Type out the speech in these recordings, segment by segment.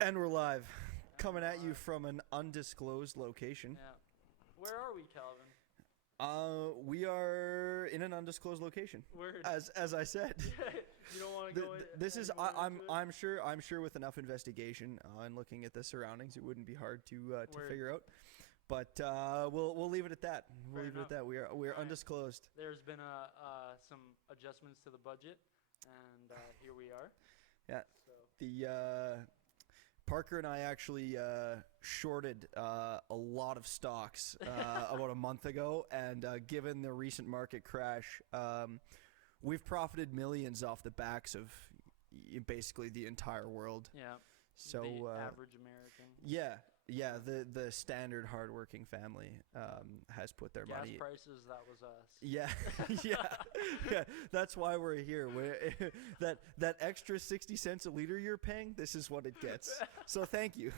And we're live, coming we're at you live. from an undisclosed location. Yeah. Where are we, Calvin? We are in an undisclosed location, Word. as I said. You don't want to go This is any more I'm into it? I'm sure with enough investigation and looking at the surroundings, it wouldn't be hard to Word. figure out. But we'll leave it at that. We'll Fair leave it at enough. that. We are All right. undisclosed. There's been some adjustments to the budget, and here we are. Yeah. So The Parker and I actually shorted a lot of stocks about a month ago, and given the recent market crash, we've profited millions off the backs of basically the entire world. yeah, So the average American. yeah, the standard hardworking family has put their Gas money. prices, that was us. Yeah, yeah. That's why we're here. That extra 60 cents a liter you're paying, this is what it gets. So thank you,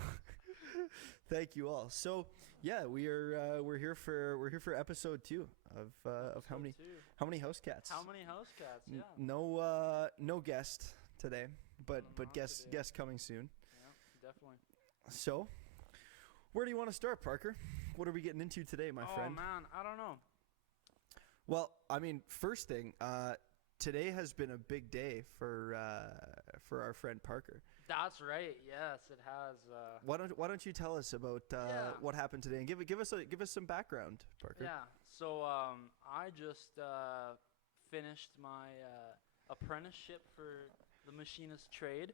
thank you all. So yeah, we're here for episode 2 of how many Two. house cats? How many house cats? Yeah. No guest today, but Not guest today. guest coming soon. Yeah, definitely. So where do you want to start, Parker? What are we getting into today, my friend? Oh man, I don't know. Well, I mean, first thing, today has been a big day for our friend Parker. That's right. Yes, it has. Why don't you tell us about Yeah. what happened today and give us some background, Parker? Yeah. So I just finished my apprenticeship for the machinist trade.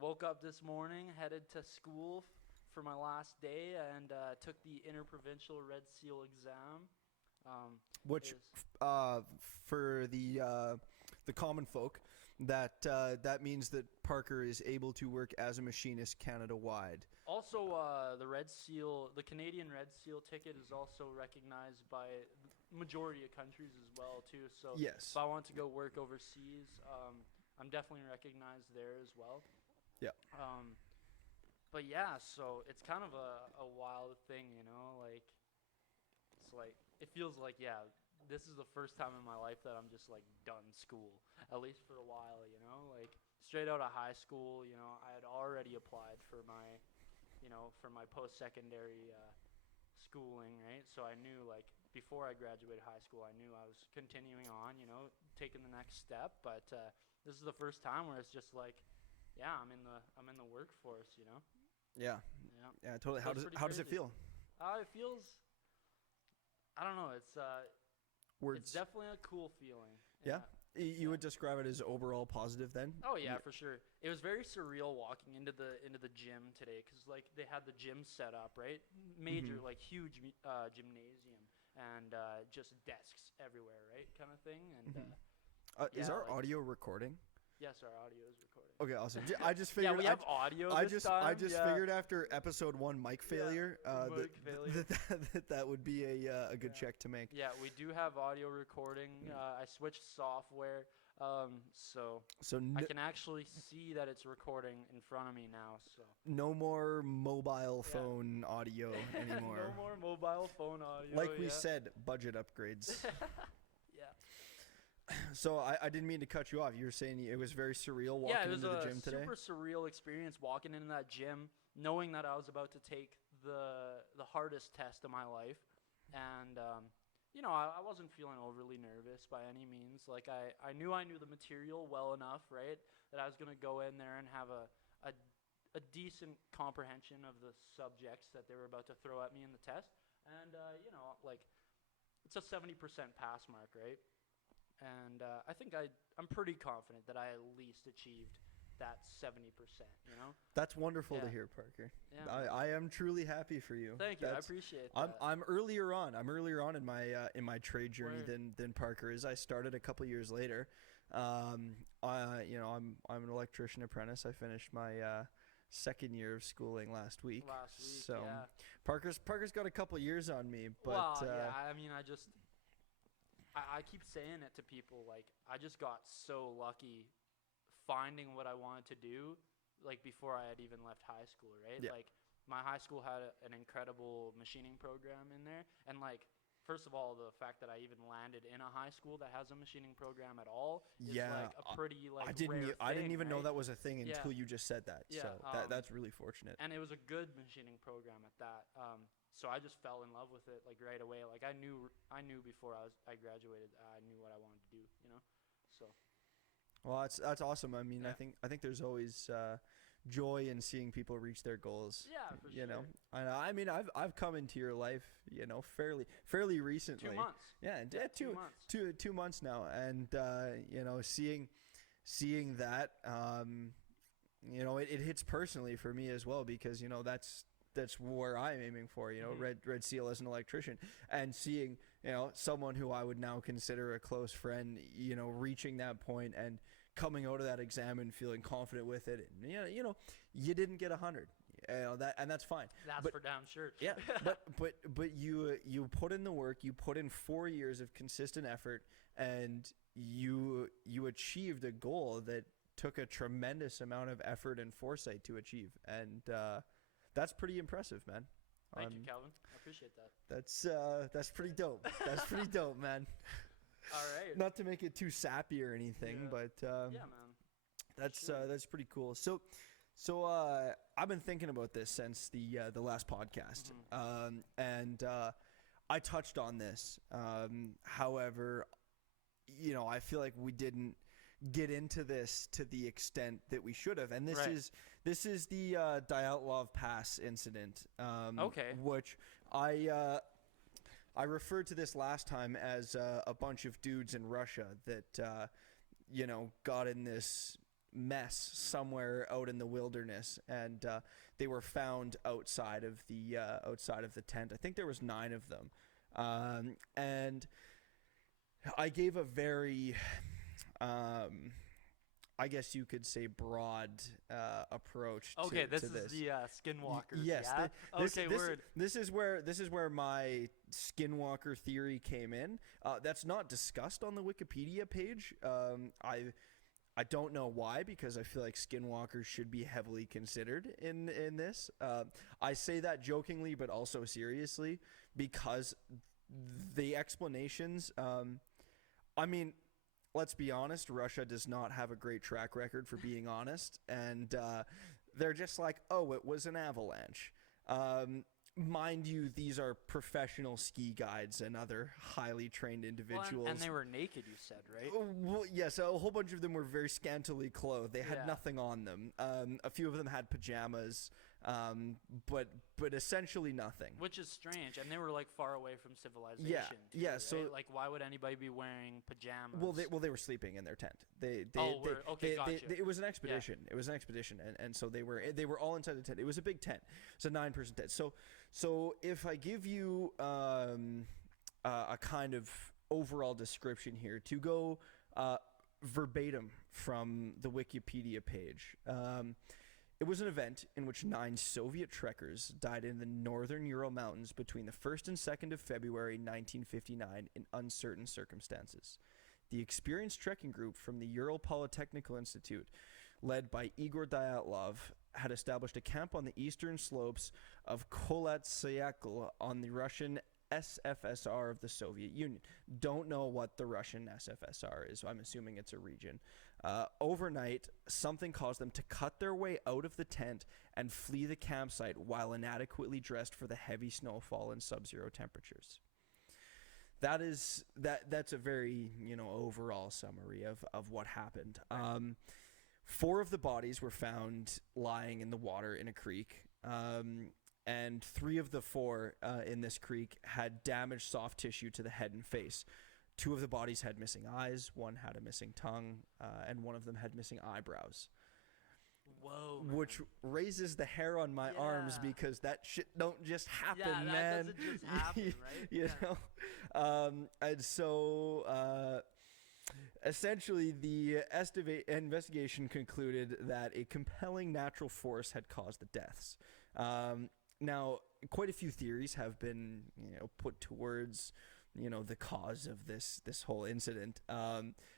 Woke up this morning, headed to school for my last day, and took the interprovincial Red Seal exam. Which, is- for the common folk, that means that Parker is able to work as a machinist Canada-wide. Also, the Red Seal, the Canadian Red Seal ticket is also recognized by the majority of countries as well too. So Yes. if I want to go work overseas, I'm definitely recognized there as well. Yeah. But yeah, so it's kind of a wild thing, you know, like it's like it feels like this is the first time in my life that I'm just like done school, at least for a while, you know, like straight out of high school, you know, I had already applied for my post-secondary schooling, right? So I knew like before I graduated high school, I knew I was continuing on, you know, taking the next step, but this is the first time where it's just like I'm in the workforce, you know. Yeah. Yeah. Yeah. Totally. How That's does pretty it crazy. feel? It feels. I don't know. It's Words. definitely a cool feeling. Yeah. You would describe it as overall positive then? Oh yeah, for sure. It was very surreal walking into the gym today because like they had the gym set up, right? Major like huge gymnasium and just desks everywhere, right? Kind of thing. And Is yeah, our like- audio recording? yes, our audio is recording. Okay, awesome. I just Yeah, figured. we have audio I this just time. I just yeah. figured after episode 1 mic failure, mic failure. that would be a good check to make. Yeah, we do have audio recording. I switched software, so So I can actually see that it's recording in front of me now. So no more mobile phone audio anymore. no more mobile phone audio. Like we yeah. said, budget upgrades. Yeah. So I didn't mean to cut you off. You were saying it was very surreal walking Yeah, it was into the a gym today. super surreal experience walking into that gym, knowing that I was about to take the hardest test of my life, and you know, I wasn't feeling overly nervous by any means. Like I knew the material well enough, right, that I was gonna go in there and have a decent comprehension of the subjects that they were about to throw at me in the test, and you know, like it's a 70% pass mark, right? And I think I'm pretty confident that I at least achieved that 70%, you know? That's wonderful to Yeah. hear, Parker. Yeah. I am truly happy for you. Thank you. I That's- appreciate that. I'm earlier on. I'm earlier on in my trade journey Word. than Parker is. I started a couple years later. I'm an electrician apprentice. I finished my second year of schooling last week. So yeah. Parker's got a couple years on me, but Well, yeah, I mean, I keep saying it to people, like, I just got so lucky finding what I wanted to do, like, before I had even left high school, right? Yeah. Like, my high school had an incredible machining program in there, and, like, first of all, the fact that I even landed in a high school that has a machining program at all is Yeah, like a pretty like I didn't rare I didn't thing, even know right? that was a thing Yeah. until you just said that. Yeah, So that's really fortunate. And it was a good machining program at that. So I just fell in love with it like right away. Like I knew before I graduated, I knew what I wanted to do, you know. So Well, that's awesome. I mean, Yeah. I think there's always joy in seeing people reach their goals. yeah, for You know, sure. I mean, I've come into your life, you know, fairly recently. 2 months. Yeah, and Yeah, 2 months. 2 months now, and you know, seeing that, you know, it hits personally for me as well, because you know that's where I'm aiming for. You know, Mhm. Red Seal as an electrician, and seeing, you know, someone who I would now consider a close friend, you know, reaching that point and coming out of that exam and feeling confident with it. And, you know, you didn't get 100. You know, and that's fine. That's But- for damn sure. Yeah, but you put in the work. You put in 4 years of consistent effort, and you achieved a goal that took a tremendous amount of effort and foresight to achieve, and that's pretty impressive, man. Thank you, Calvin. I appreciate that. That's pretty dope. That's pretty dope, man. All right. Not to make it too sappy or anything, Yeah. but Yeah, man. that's sure. that's pretty cool. So I've been thinking about this since the last podcast, and I touched on this. However, you know, I feel like we didn't get into this to the extent that we should have, and Right. this is the Dyatlov Pass incident. Okay. Which I referred to this last time as a bunch of dudes in Russia that you know, got in this mess somewhere out in the wilderness, and they were found outside of the tent. I think there was 9 of them, and I gave a very I guess you could say broad approach Okay, to this this. is the skinwalkers. Yes. Yeah? Okay, word. This is where my skinwalker theory came in. That's not discussed on the Wikipedia page. I don't know why, because I feel like skinwalkers should be heavily considered in this. I say that jokingly, but also seriously, because the explanations. I mean, let's be honest, Russia does not have a great track record for being honest, and they're just like, oh, it was an avalanche. Mind you, these are professional ski guides and other highly trained individuals. And they were naked, you said, right? Well, yes, a whole bunch of them were very scantily clothed. They had Yeah. nothing on them. A few of them had pajamas, but essentially nothing. Which is strange, and they were like far away from civilization. Too, yeah, right? so- like, why would anybody be wearing pajamas? Well, they were sleeping in their tent. Okay, gotcha. It was an expedition. It was an expedition, and so they were all inside the tent. It was a big tent. It's a 9-person tent. So if I give you a kind of overall description here, to go verbatim from the Wikipedia page. It was an event in which 9 Soviet trekkers died in the northern Ural Mountains between the 1st and 2nd of February 1959 in uncertain circumstances. The experienced trekking group from the Ural Polytechnical Institute, led by Igor Dyatlov, had established a camp on the eastern slopes of Kholat-Syakhl on the Russian SFSR of the Soviet Union. Don't know what the Russian SFSR is. I'm assuming it's a region. Overnight, something caused them to cut their way out of the tent and flee the campsite while inadequately dressed for the heavy snowfall and sub-zero temperatures. That's a very, you know, overall summary of what happened. 4 of the bodies were found lying in the water in a creek. And 3 of the 4 in this creek had damaged soft tissue to the head and face. 2 of the bodies had missing eyes, 1 had a missing tongue, and 1 of them had missing eyebrows. Whoa. Man. Which raises the hair on my arms, Yeah. because that shit don't just happen, Yeah, that man. doesn't just happen, right? You Yeah. know? And so essentially the investigation concluded that a compelling natural force had caused the deaths. Now, quite a few theories have been, you know, put towards, you know, the cause of this whole incident.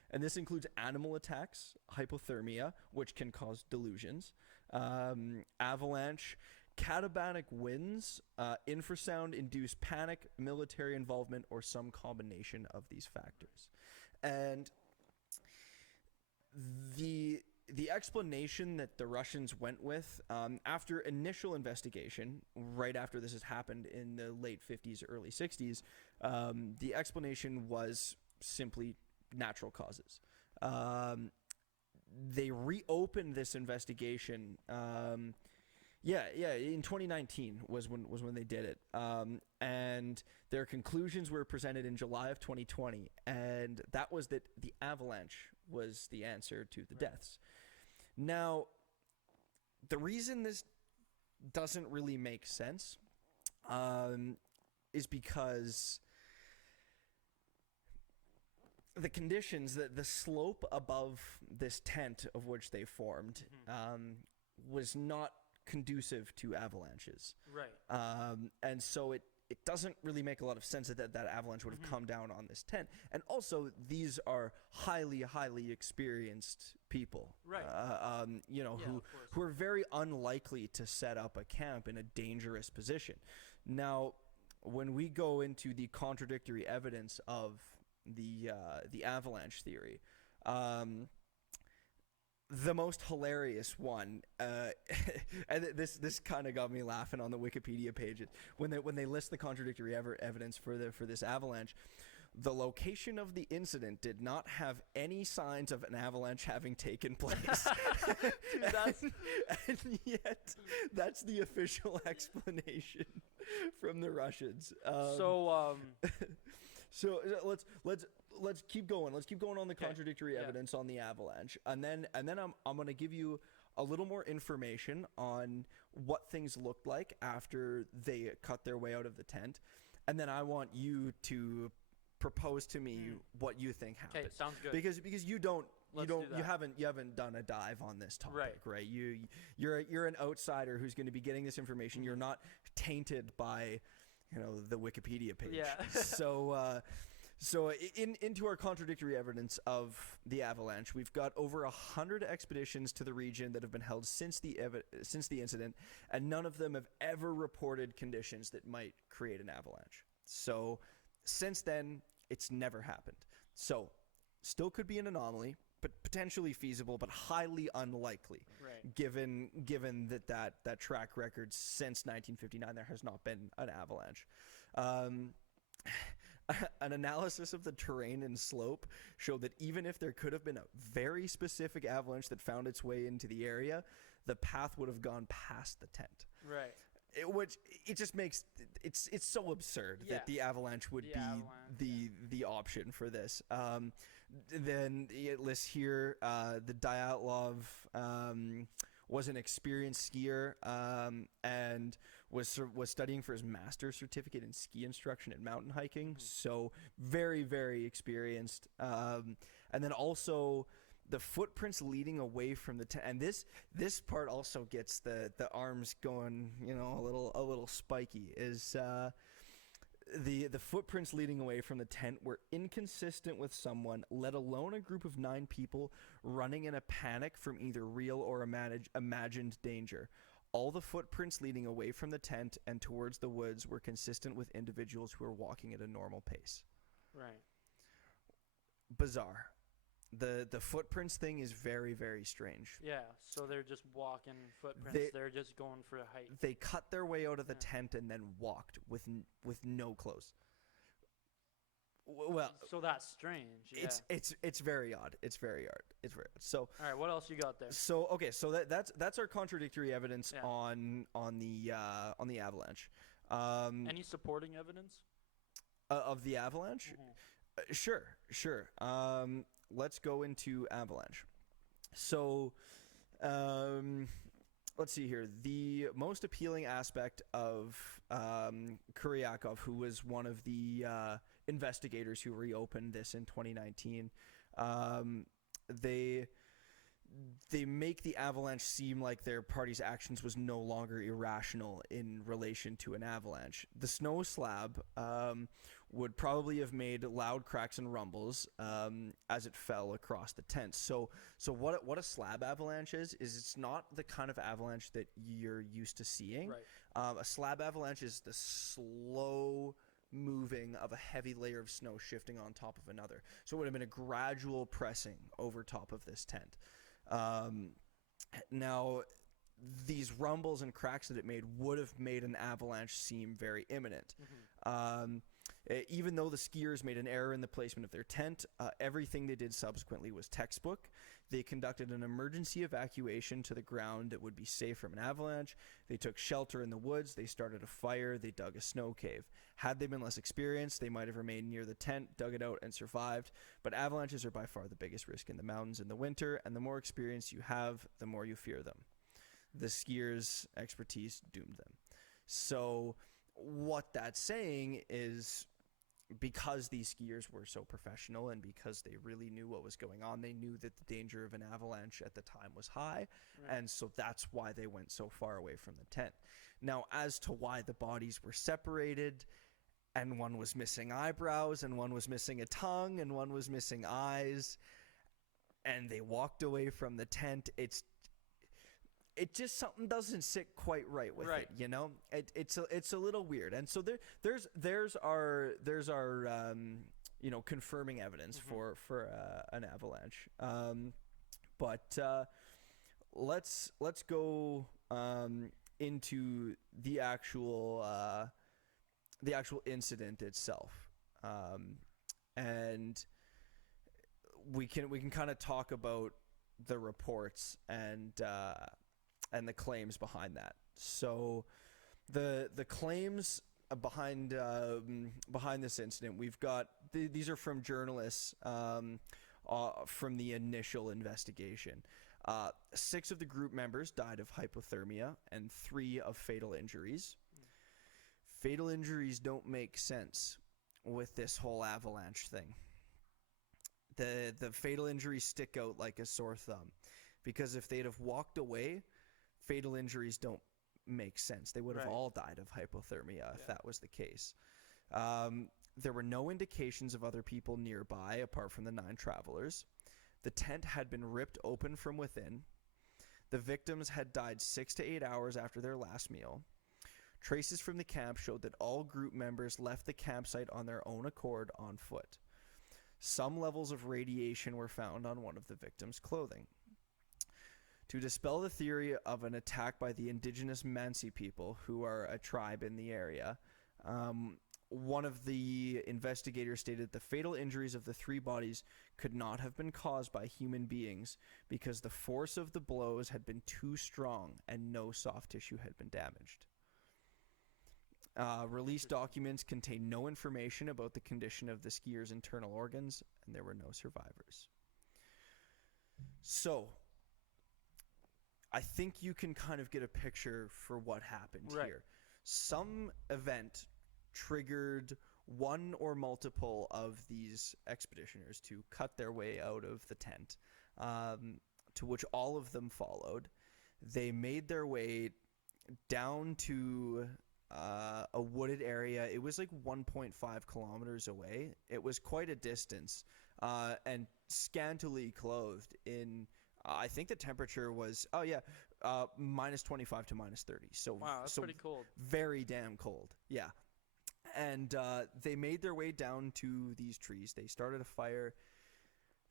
And this includes animal attacks, hypothermia, which can cause delusions, avalanche, catabonic winds, infrasound-induced panic, military involvement, or some combination of these factors. And the explanation that the Russians went with, after initial investigation, right after this has happened in the late 50s, early 60s, the explanation was simply natural causes. They reopened this investigation. In 2019 was when they did it, and their conclusions were presented in July of 2020, and that was that the avalanche was the answer to the deaths. Now, the reason this doesn't really make sense is because the conditions, the slope above this tent of which they formed, was not conducive to avalanches. Right. And so it doesn't really make a lot of sense that avalanche would have come down on this tent. And also, these are highly, highly experienced people, Right. Who are very unlikely to set up a camp in a dangerous position. Now, when we go into the contradictory evidence of the avalanche theory, the most hilarious one, and this kind of got me laughing on the Wikipedia page, when they list the contradictory evidence for this avalanche. The location of the incident did not have any signs of an avalanche having taken place. Dude, and yet, that's the official explanation from the Russians. So let's keep going. Let's keep going on the contradictory evidence on the avalanche, and then I'm going to give you a little more information on what things looked like after they cut their way out of the tent, and then I want you to propose to me what you think happened. Okay, sounds good. Because you haven't done a dive on this topic, right? You're an outsider who's going to be getting this information. You're not tainted by the Wikipedia page. Yeah. So into our contradictory evidence of the avalanche, we've got over 100 expeditions to the region that have been held since the incident, and none of them have ever reported conditions that might create an avalanche. So since then, it's never happened. So still could be an anomaly, but potentially feasible, but highly unlikely. Right. Given that track record since 1959, there has not been an avalanche. An analysis of the terrain and slope showed that even if there could have been a very specific avalanche that found its way into the area, the path would have gone past the tent. Right. Which it just makes it's so absurd that the avalanche would be the option for this. Then it lists here the Dyatlov was an experienced skier and was studying for his master's certificate in ski instruction and mountain hiking. So very, very experienced. And then also the footprints leading away from the tent, and this part also gets the arms going, a little spiky. Is the footprints leading away from the tent were inconsistent with someone, let alone a group of 9 people running in a panic from either real or imagined danger. All the footprints leading away from the tent and towards the woods were consistent with individuals who were walking at a normal pace. Right. Bizarre. The footprints thing is very, very strange. Yeah, so they're just walking footprints. They're just going for a hike. They cut their way out of the tent and then walked with no clothes. Well, so that's strange. Yeah. It's very odd. It's very odd. So all right, what else you got there? So okay, so that's our contradictory evidence on the avalanche. Any supporting evidence of the avalanche? Sure. Let's go into avalanche. So, let's see here. The most appealing aspect of Kuryakov, who was one of the investigators who reopened this in 2019, they make the avalanche seem like their party's actions was no longer irrational in relation to an avalanche. The snow slab would probably have made loud cracks and rumbles as it fell across the tent. So what a slab avalanche is it's not the kind of avalanche that you're used to seeing. Right. A slab avalanche is the slow moving of a heavy layer of snow shifting on top of another. So it would have been a gradual pressing over top of this tent. Now, these rumbles and cracks that it made would have made an avalanche seem very imminent. Even though the skiers made an error in the placement of their tent, everything they did subsequently was textbook. They conducted an emergency evacuation to the ground that would be safe from an avalanche. They took shelter in the woods. They started a fire. They dug a snow cave. Had they been less experienced, they might have remained near the tent, dug it out, and survived. But avalanches are by far the biggest risk in the mountains in the winter, and the more experience you have, the more you fear them. The skiers' expertise doomed them. So what that's saying is, because these skiers were so professional and because they really knew what was going on, they knew that the danger of an avalanche at the time was high. Right. And so that's why they went so far away from the tent. Now, as to why the bodies were separated, and one was missing eyebrows, and one was missing a tongue, and one was missing eyes, and they walked away from the tent, it just, something doesn't sit quite right with it, you know. It's a little weird, and so there's our you know, confirming evidence for an avalanche. But let's go into the actual incident itself, and we can kind of talk about the reports and the claims behind that. So the claims behind this incident, we've got these are from journalists from the initial investigation. 6 of the group members died of hypothermia and 3 of fatal injuries. Fatal injuries don't make sense with this whole avalanche thing. The fatal injuries stick out like a sore thumb, because if they'd have walked away, fatal injuries don't make sense. They would have all died of hypothermia if that was the case. There were no indications of other people nearby apart from the 9 travelers. The tent had been ripped open from within. The victims had died 6 to 8 hours after their last meal. Traces from the camp showed that all group members left the campsite on their own accord on foot. Some levels of radiation were found on one of the victims' clothing. To dispel the theory of an attack by the indigenous Mansi people, who are a tribe in the area, one of the investigators stated the fatal injuries of the 3 bodies could not have been caused by human beings because the force of the blows had been too strong and no soft tissue had been damaged. Released documents contain no information about the condition of the skiers' internal organs, and there were no survivors. So, I think you can kind of get a picture for what happened here. Some event triggered one or multiple of these expeditioners to cut their way out of the tent, to which all of them followed. They made their way down to a wooded area. It was like 1.5 kilometers away. It was quite a distance, and scantily clothed in, I think the temperature was, minus 25 to minus 30. So wow, that's pretty cold. Very damn cold. Yeah. And they made their way down to these trees. They started a fire.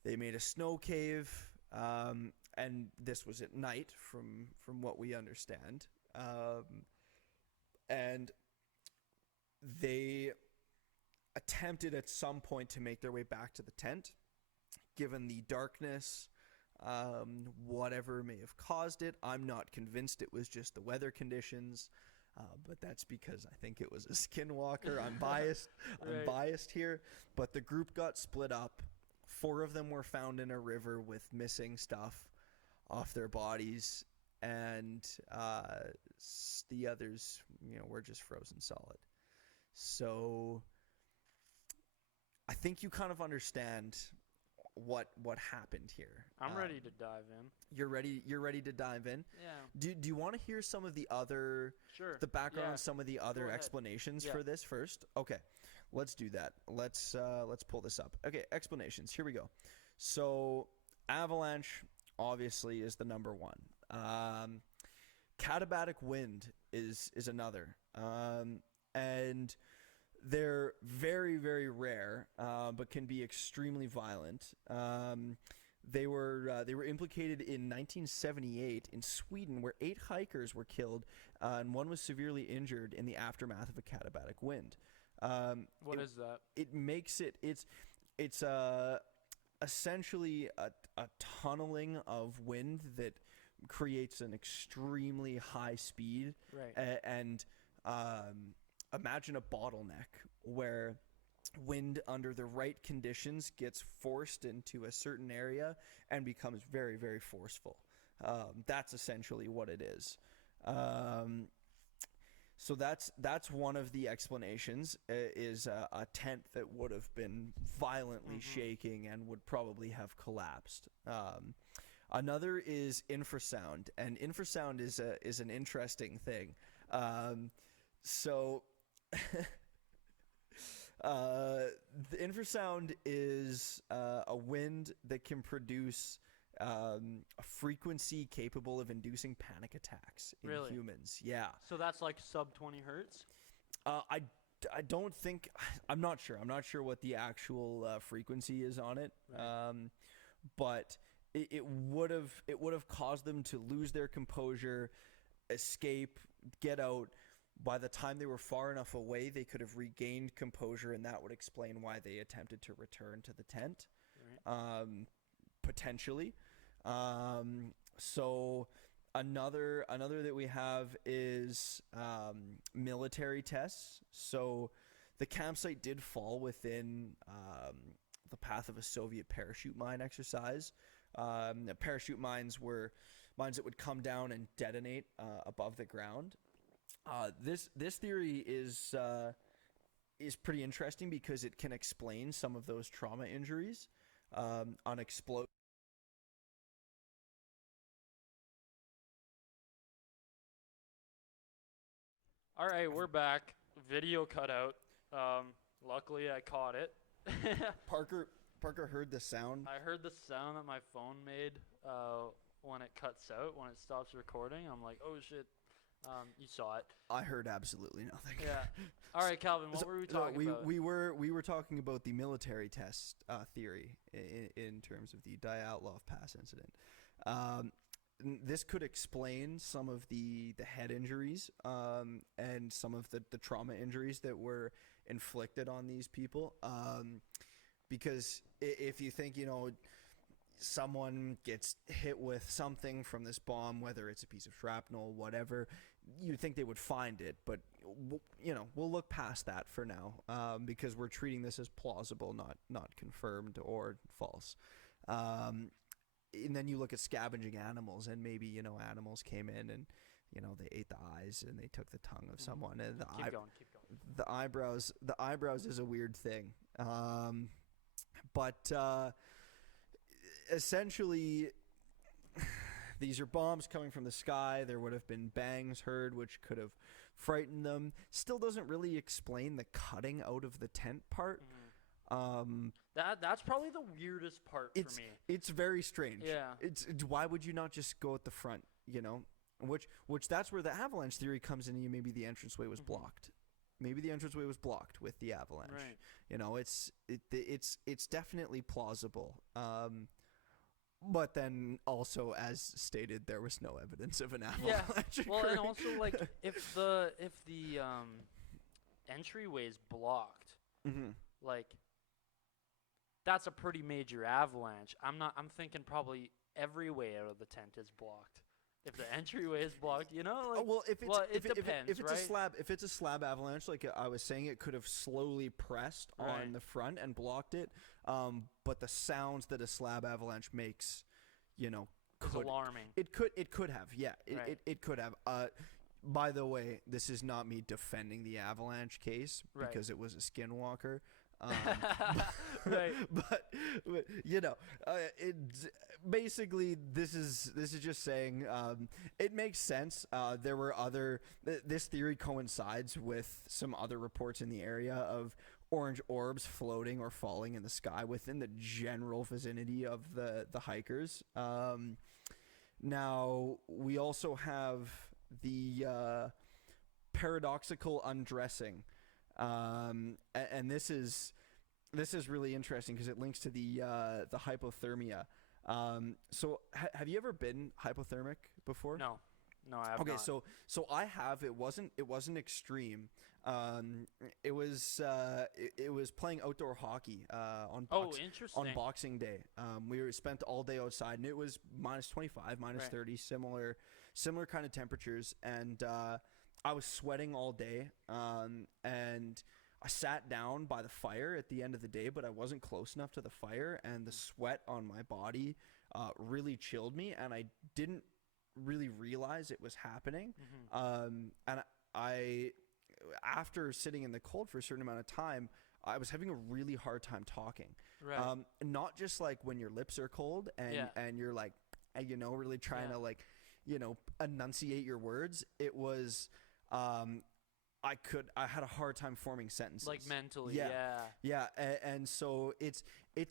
They made a snow cave, and this was at night, from what we understand. And they attempted at some point to make their way back to the tent. Given the darkness, whatever may have caused it, I'm not convinced it was just the weather conditions. But that's because I think it was a skinwalker. I'm biased. I'm biased here. But the group got split up. 4 of them were found in a river with missing stuff off their bodies, and the others, were just frozen solid. So I think you kind of understand what happened here. I'm ready to dive in. You're ready to dive in? Yeah. Do you want to hear some of the other Sure. the background Yeah. on some of the other Go ahead. explanations Yeah. for this first? Okay. let's do that. Let's pull this up. Okay, explanations. Here we go. So avalanche obviously is the number one. Katabatic wind is another, and they're very, very rare, but can be extremely violent. They were implicated in 1978 in Sweden, where 8 hikers were killed, and one was severely injured in the aftermath of a katabatic wind. What is that? It makes it's essentially a tunneling of wind that creates an extremely high speed, Right. and imagine a bottleneck where wind under the right conditions gets forced into a certain area and becomes very, very forceful. That's essentially what it is. So that's one of the explanations, is a tent that would have been violently shaking and would probably have collapsed. Another is infrasound, and infrasound is an interesting thing. So the infrasound is a wind that can produce a frequency capable of inducing panic attacks in Really? humans. Yeah. So that's like sub 20 hertz? I don't think, I'm not sure. I'm not sure what the actual frequency is on it. Right. But it would have caused them to lose their composure, escape, get out. By the time they were far enough away, they could have regained composure, and that would explain why they attempted to return to the tent, Right. potentially. So another that we have is military tests. So the campsite did fall within the path of a Soviet parachute mine exercise. Parachute mines were mines that would come down and detonate above the ground. This theory is pretty interesting because it can explain some of those trauma injuries on explode. All right, we're back. Video cut out. Luckily, I caught it. Parker heard the sound. I heard the sound that my phone made when it cuts out, when it stops recording. I'm like, oh shit. You saw it. I heard absolutely nothing. Yeah. All right, Calvin, what were we talking about? We were talking about the military test theory in terms of the Dyatlov Pass incident. This could explain some of the head injuries and some of the trauma injuries that were inflicted on these people. Because if you think, someone gets hit with something from this bomb, whether it's a piece of shrapnel, whatever, you'd think they would find it. But, we'll look past that for now because we're treating this as plausible, not confirmed or false. And then you look at scavenging animals, and maybe, animals came in and, they ate the eyes and they took the tongue of someone. And Keep going. the eyebrows is a weird thing. But essentially, these are bombs coming from the sky. There would have been bangs heard, which could have frightened them. Still doesn't really explain the cutting out of the tent part. That's probably the weirdest part for me. It's very strange. Yeah. Why would you not just go at the front? Which that's where the avalanche theory comes in. Maybe the entranceway was blocked. Maybe the entranceway was blocked with the avalanche. Right. It's definitely plausible. But then also, as stated, there was no evidence of an avalanche. Yeah. Well, and also if the entryway is blocked, like that's a pretty major avalanche. I'm thinking probably every way out of the tent is blocked. If the entryway is blocked, it depends. If it's right? if it's a slab avalanche, like I was saying, it could have slowly pressed on the front and blocked it. But the sounds that a slab avalanche makes, it's alarming. It could have, yeah. It could have. By the way, this is not me defending the avalanche case because it was a skinwalker. Right. But basically this is just saying it makes sense. There were this theory coincides with some other reports in the area of orange orbs floating or falling in the sky within the general vicinity of the hikers. Now we also have the paradoxical undressing, and this is really interesting because it links to the hypothermia. So have you ever been hypothermic before? No, I have Okay, not. so I have. It wasn't extreme. It was playing outdoor hockey on Interesting. Boxing Day. We spent all day outside, and it was minus 25, minus Right. 30, similar kind of temperatures, and I was sweating all day. And I sat down by the fire at the end of the day, but I wasn't close enough to the fire, and the sweat on my body really chilled me, and I didn't really realize it was happening. And I, after sitting in the cold for a certain amount of time, I was having a really hard time talking. Right. Not just like when your lips are cold and you're like, really trying to like, enunciate your words. It was, I had a hard time forming sentences. Like mentally, Yeah. yeah. Yeah, and so it's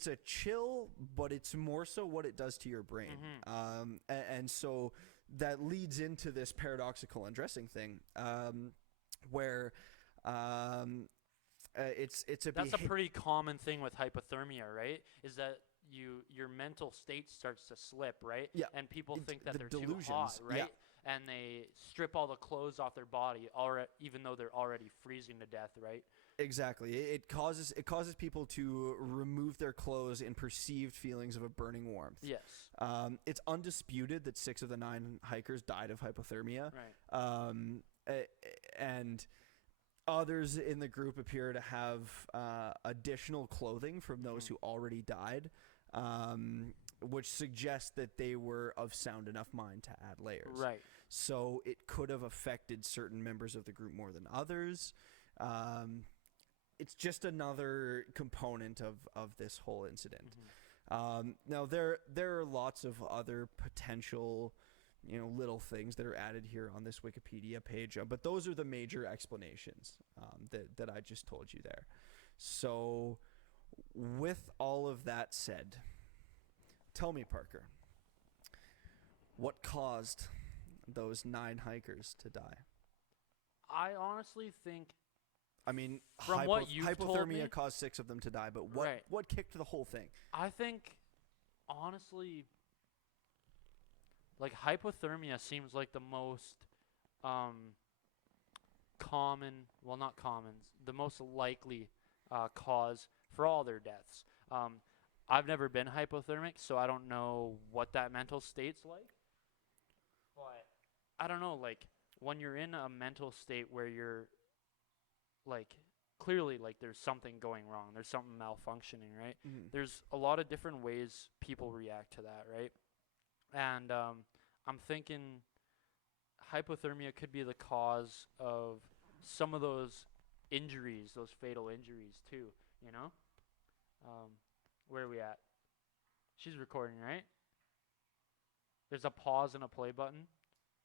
a chill, but it's more so what it does to your brain. And so that leads into this paradoxical undressing thing, where it's a That's a pretty common thing with hypothermia, right? Is that your mental state starts to slip, right? Yeah. And people It's think that the they're too delusions, hot, right? yeah. And they strip all the clothes off their body, even though they're already freezing to death, right? Exactly. It causes people to remove their clothes in perceived feelings of a burning warmth. Yes. It's undisputed that 6 of the 9 hikers died of hypothermia. Right. And others in the group appear to have additional clothing from those who already died, which suggests that they were of sound enough mind to add layers. Right. So it could have affected certain members of the group more than others. It's just another component of this whole incident. Now there are lots of other potential, little things that are added here on this Wikipedia page, but those are the major explanations that I just told you there. So, with all of that said, tell me, Parker, what caused those 9 hikers to die? I honestly think I mean, From what you've told hypothermia me- caused 6 of them to die, but Right. what kicked the whole thing? I think, honestly, like hypothermia seems like the most common, well, not common, the most likely cause for all their deaths. I've never been hypothermic, so I don't know what that mental state's like. But I don't know, like when you're in a mental state where you're like clearly like there's something going wrong, there's something malfunctioning, right? There's a lot of different ways people react to that, right? And I'm thinking hypothermia could be the cause of some of those injuries, those fatal injuries too, you know? Where are we at? She's recording, right? There's a pause and a play button.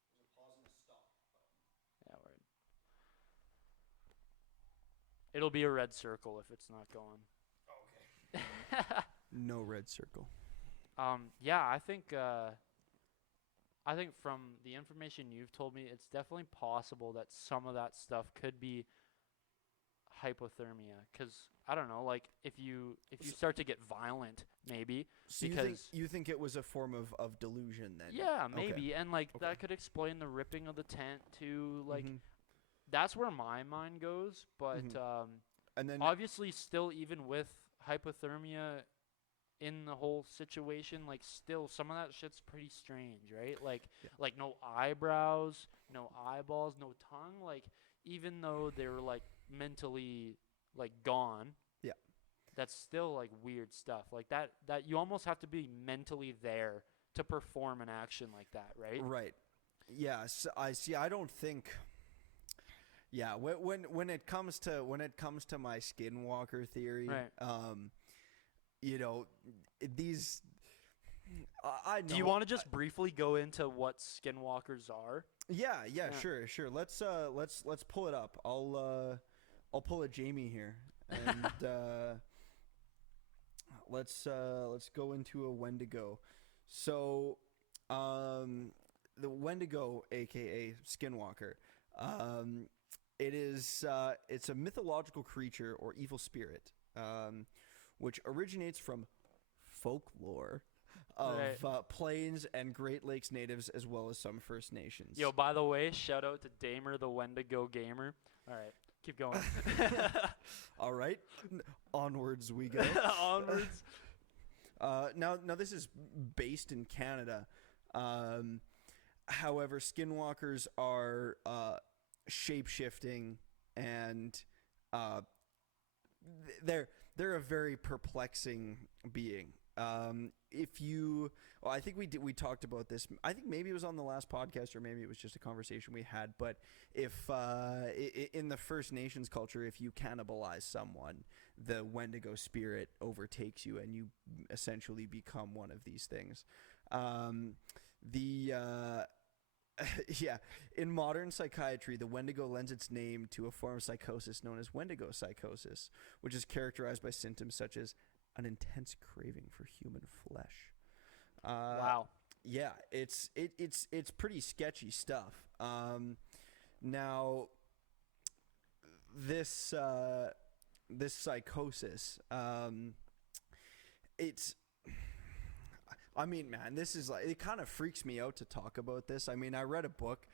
There's a pause and a stop button. Yeah, word. It'll be a red circle if it's not going. Okay. No red circle. Yeah, I think from the information you've told me, it's definitely possible that some of that stuff could be hypothermia. Because I don't know, like if you start to get violent, maybe. So you think it was a form of delusion then? Yeah, Okay. maybe, and like Okay. that could explain the ripping of the tent too. Like Mhm. that's where my mind goes. But And then obviously, still, even with hypothermia in the whole situation, like still some of that shit's pretty strange, right? Like Yeah. like no eyebrows, no eyeballs, no tongue. Like even though they were like mentally like gone, Yeah. that's still like weird stuff. Like that you almost have to be mentally there to perform an action like that, right? Right. Yeah. So I see. I don't think. Yeah. When it comes to my skinwalker theory, Right. These. I know. Do you want to just briefly go into what skinwalkers are? Yeah. Yeah. Sure. Let's pull it up. I'll pull a Jamie here, and let's go into a Wendigo. So, the Wendigo, aka Skinwalker, it's a mythological creature or evil spirit, which originates from folklore of Plains and Great Lakes natives, as well as some First Nations. Yo, by the way, shout out to Damer the Wendigo gamer. All right, keep going. All right, onwards we go. Onwards. Now this is based in Canada. However, skinwalkers are shape-shifting, and they're a very perplexing being. I think we talked about this. I think maybe it was on the last podcast, or maybe it was just a conversation we had. But if in the First Nations culture, if you cannibalize someone, the Wendigo spirit overtakes you, and you essentially become one of these things. In modern psychiatry, the Wendigo lends its name to a form of psychosis known as Wendigo psychosis, which is characterized by symptoms such as an intense craving for human flesh. Wow. Yeah, it's pretty sketchy stuff. Now, this psychosis, I mean, man, this is like, it kind of freaks me out to talk about this. I mean, I read a book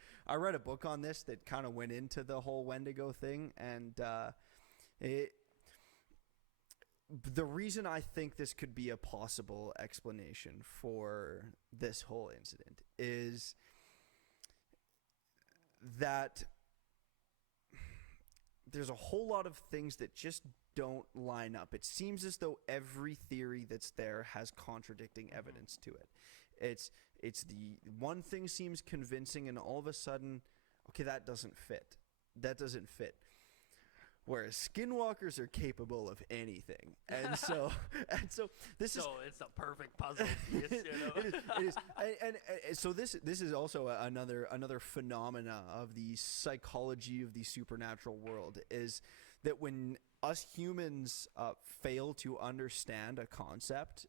on this that kind of went into the whole Wendigo thing, and the reason I think this could be a possible explanation for this whole incident is that there's a whole lot of things that just don't line up. It seems as though every theory that's there has contradicting evidence to it. It's the one thing seems convincing, and all of a sudden, okay, that doesn't fit. Whereas skinwalkers are capable of anything, and so this is. So it's a perfect puzzle piece, you know. It is, and so this is also another phenomena of the psychology of the supernatural world, is that when us humans fail to understand a concept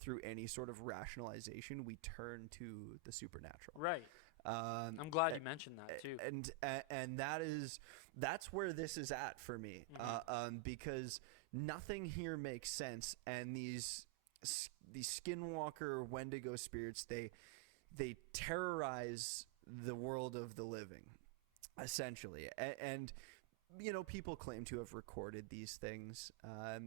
through any sort of rationalization, we turn to the supernatural. Right. I'm glad you mentioned that too. And that's where this is at for me, because nothing here makes sense, and these skinwalker Wendigo spirits, they terrorize the world of the living, essentially, and you know, people claim to have recorded these things.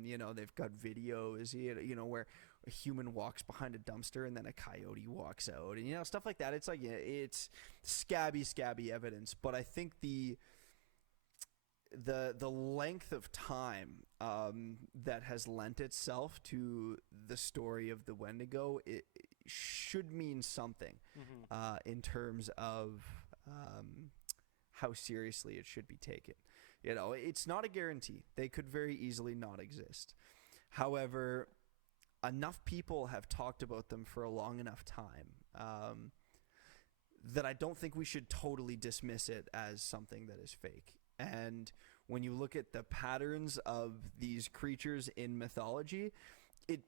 You know, they've got videos, you know, where a human walks behind a dumpster and then a coyote walks out, and, you know, stuff like that. It's like, it's scabby evidence. But I think the length of time that has lent itself to the story of the Wendigo, it should mean something in terms of how seriously it should be taken. You know, it's not a guarantee. They could very easily not exist. However, enough people have talked about them for a long enough time that I don't think we should totally dismiss it as something that is fake. And when you look at the patterns of these creatures in mythology, it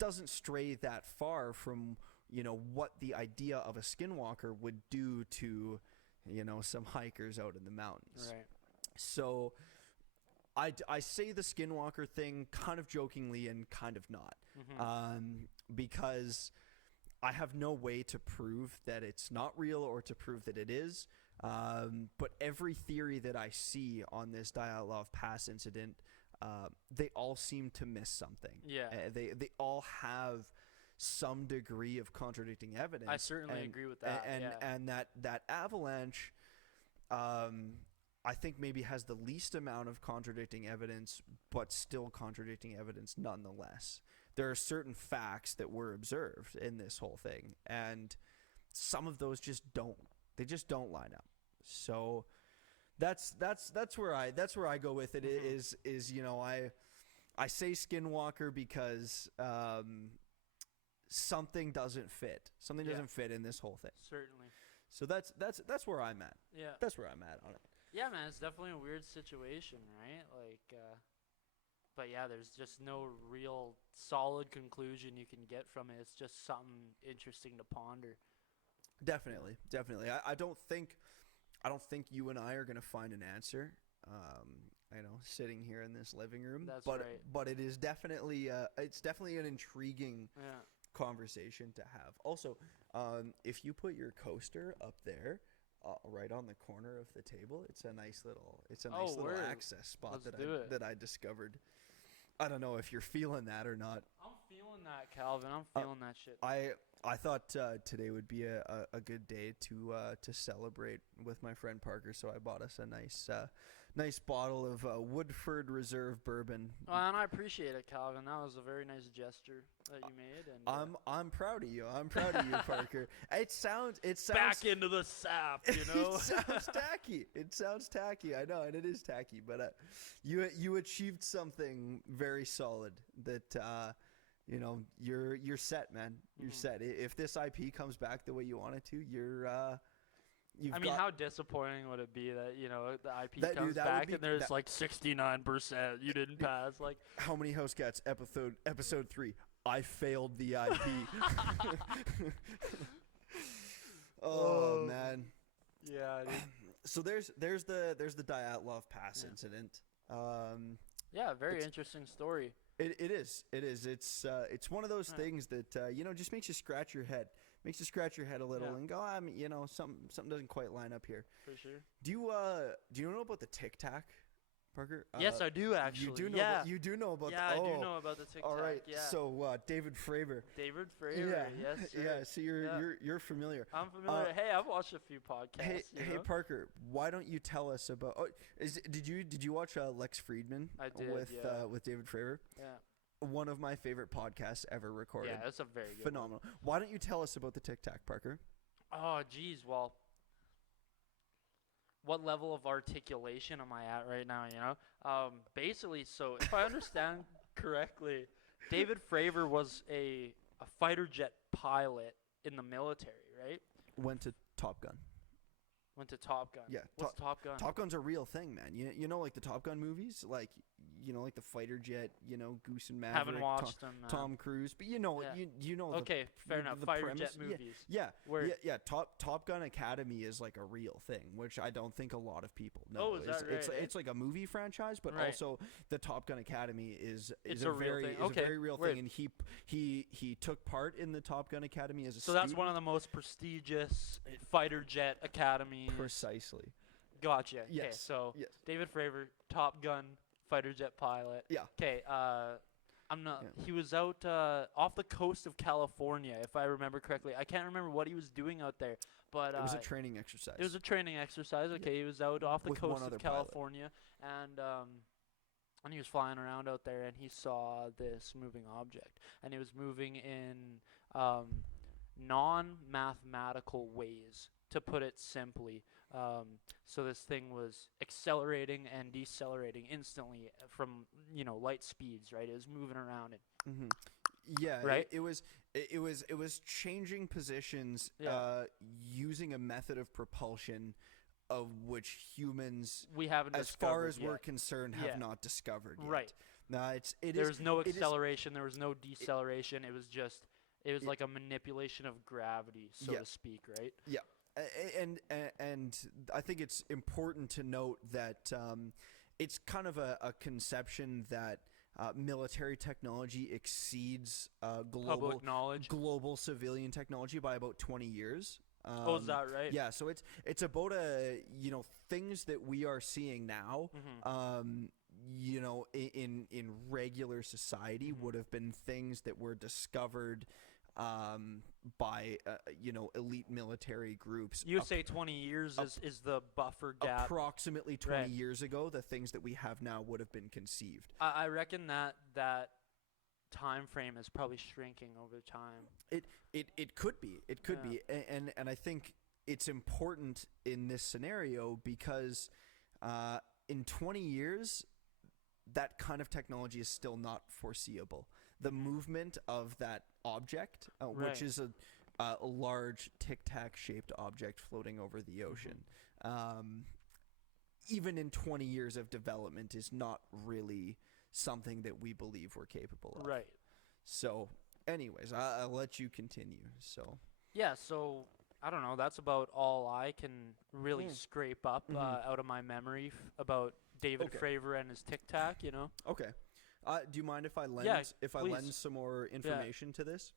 doesn't stray that far from, you know, what the idea of a skinwalker would do to, you know, some hikers out in the mountains. Right. So I say the skinwalker thing kind of jokingly and kind of not, because I have no way to prove that it's not real or to prove that it is. But every theory that I see on this Dyatlov Pass incident, they all seem to miss something. Yeah. They all have some degree of contradicting evidence. I certainly agree with that. And that avalanche, I think maybe has the least amount of contradicting evidence, but still contradicting evidence nonetheless. There are certain facts that were observed in this whole thing, and some of those just don't line up. So that's where I go with it. Is you know, I say skinwalker because something doesn't fit. Something doesn't fit in this whole thing. Certainly. So that's where I'm at. Yeah. That's where I'm at on it. Yeah, man, it's definitely a weird situation, right? Like, but yeah, there's just no real solid conclusion you can get from it. It's just something interesting to ponder. Definitely. I don't think you and I are gonna find an answer. Sitting here in this living room. That's but right. but it is definitely it's definitely an intriguing Yeah. conversation to have. Also, if you put your coaster up there, right on the corner of the table, it's a nice little Word. access spot Let's do it. that I discovered. I don't know if you're feeling that or not. I'm feeling that, Calvin. I'm feeling that shit. I thought today would be a good day to celebrate with my friend Parker, so I bought us a nice bottle of Woodford Reserve bourbon. Well, and I appreciate it, Calvin. That was a very nice gesture that you made. And I'm proud of you. I'm proud of you, Parker. It sounds back into the sap, you know. It sounds tacky. I know, and it is tacky. But you achieved something very solid. That you're set, man. You're set. If this IP comes back the way you want it to, how disappointing would it be that the IP That- dude, comes that would back be- and there's that- like 69% you didn't pass? Like, How Many House Cats episode 3. I failed the IP. Oh man. yeah, dude. So there's the Dyatlov Pass incident. Yeah, very It's- interesting story. It is. It's one of those things that just makes you scratch your head. Makes you scratch your head a little and go, something doesn't quite line up here. For sure. Do you know about the Tic Tac, Parker? Yes, I do actually. You do know. Yeah. You do know about. Yeah, I do know about the Tic Tac. All right. Yeah. So David Fravor. David Fravor. Yes, sir. Yeah. So you're familiar. I'm familiar. Hey, I've watched a few podcasts. Hey Parker, why don't you tell us about? Did you watch Lex Friedman? I did, with David Fravor. Yeah. One of my favorite podcasts ever recorded. Yeah, that's a very good Phenomenal. Why don't you tell us about the Tic Tac, Parker? Oh, geez. Well, what level of articulation am I at right now? Basically, so if I understand correctly, David Fravor was a fighter jet pilot in the military, right? Went to Top Gun. Went to Top Gun. Yeah, What's Top Gun? Top Gun's a real thing, man. You know, like the Top Gun movies, like like the fighter jet, Goose and Maverick. Haven't watched them. Tom Cruise, but you know. Okay, fair enough. Fighter premise. jet movies. Yeah. Where- Top Gun Academy is like a real thing, which I don't think a lot of people know. Oh, is that right? It's like a movie franchise, but Right. also the Top Gun Academy is It's a a real very thing. is a Okay, very real word. thing, and he took part in the Top Gun Academy as a So student. that's one of the most prestigious fighter jet academies. Precisely. Gotcha. Okay, Yes. so Yes. David Fravor, Top Gun fighter jet pilot. Yeah. Okay. I'm not. Yeah. He was out off the coast of California, if I remember correctly. I can't remember what he was doing out there, but It was a training exercise. it was a training exercise. Okay, he was out off the With one coast other of pilot. California, and he was flying around out there, and he saw this moving object, and it was moving in non-mathematical ways, to put it simply. So this thing was accelerating and decelerating instantly from light speeds, right? It was moving around and Mm-hmm. Yeah, Right? It was changing positions Yeah. using a method of propulsion of which humans, we haven't as far discovered as yet. we're concerned, have Yeah. not discovered yet. Right. No, it There is. was no it is- acceleration. There was no deceleration. It was like a manipulation of gravity, so Yeah. to speak, right? And I think it's important to note that it's kind of a conception that military technology exceeds Public knowledge. global civilian technology by about 20 years. Is that right? Yeah, so it's about things that we are seeing now. Mhm. In regular society Mhm. would have been things that were discovered by elite military groups. You say 20 years is the buffer gap. Approximately 20 Right. years ago, the things that we have now would have been conceived. I reckon that time frame is probably shrinking over time. It could be. It could be. And I think it's important in this scenario because in 20 years, that kind of technology is still not foreseeable. The movement of that object, which Right. is a large Tic Tac shaped object floating over the ocean, even in 20 years of development, is not really something that we believe we're capable of. Right. So, anyways, I'll let you continue. So, Yeah, so I don't know. That's about all I can really Mm. scrape up Mhm. out of my memory about David Okay. Fravor and his Tic Tac. You know. okay. Do you mind if I lend Yeah, lend please. some more information to this?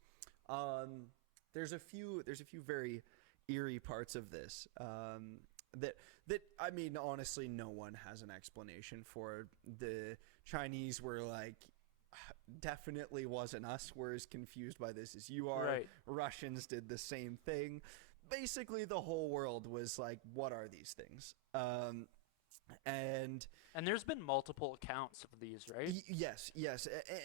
There's a few very eerie parts of this that I mean, honestly, no one has an explanation for. The Chinese were like, definitely wasn't us. We're as confused by this as you are. Right. Russians did the same thing. Basically, the whole world was like, what are these things? And And there's been multiple accounts of these, right? yes,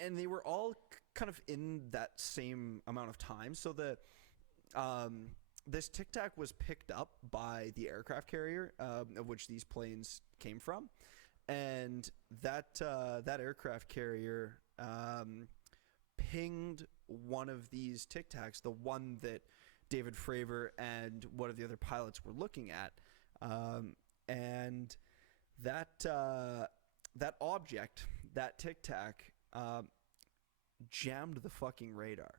and they were all kind of in that same amount of time. So this Tic Tac was picked up by the aircraft carrier of which these planes came from, and that aircraft carrier pinged one of these Tic Tacs, the one that David Fravor and one of the other pilots were looking at, and that object, that Tic Tac, jammed the fucking radar,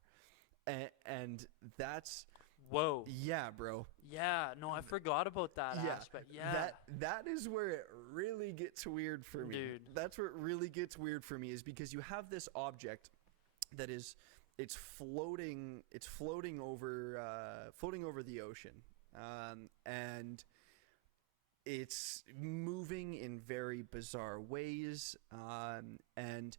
and that's Whoa. yeah, bro. Yeah. No, I forgot about that Yeah, aspect. Yeah. that is where it really gets weird for me. Dude. That's where it really gets weird for me, is because you have this object that is floating over the ocean, and it's moving in very bizarre ways, and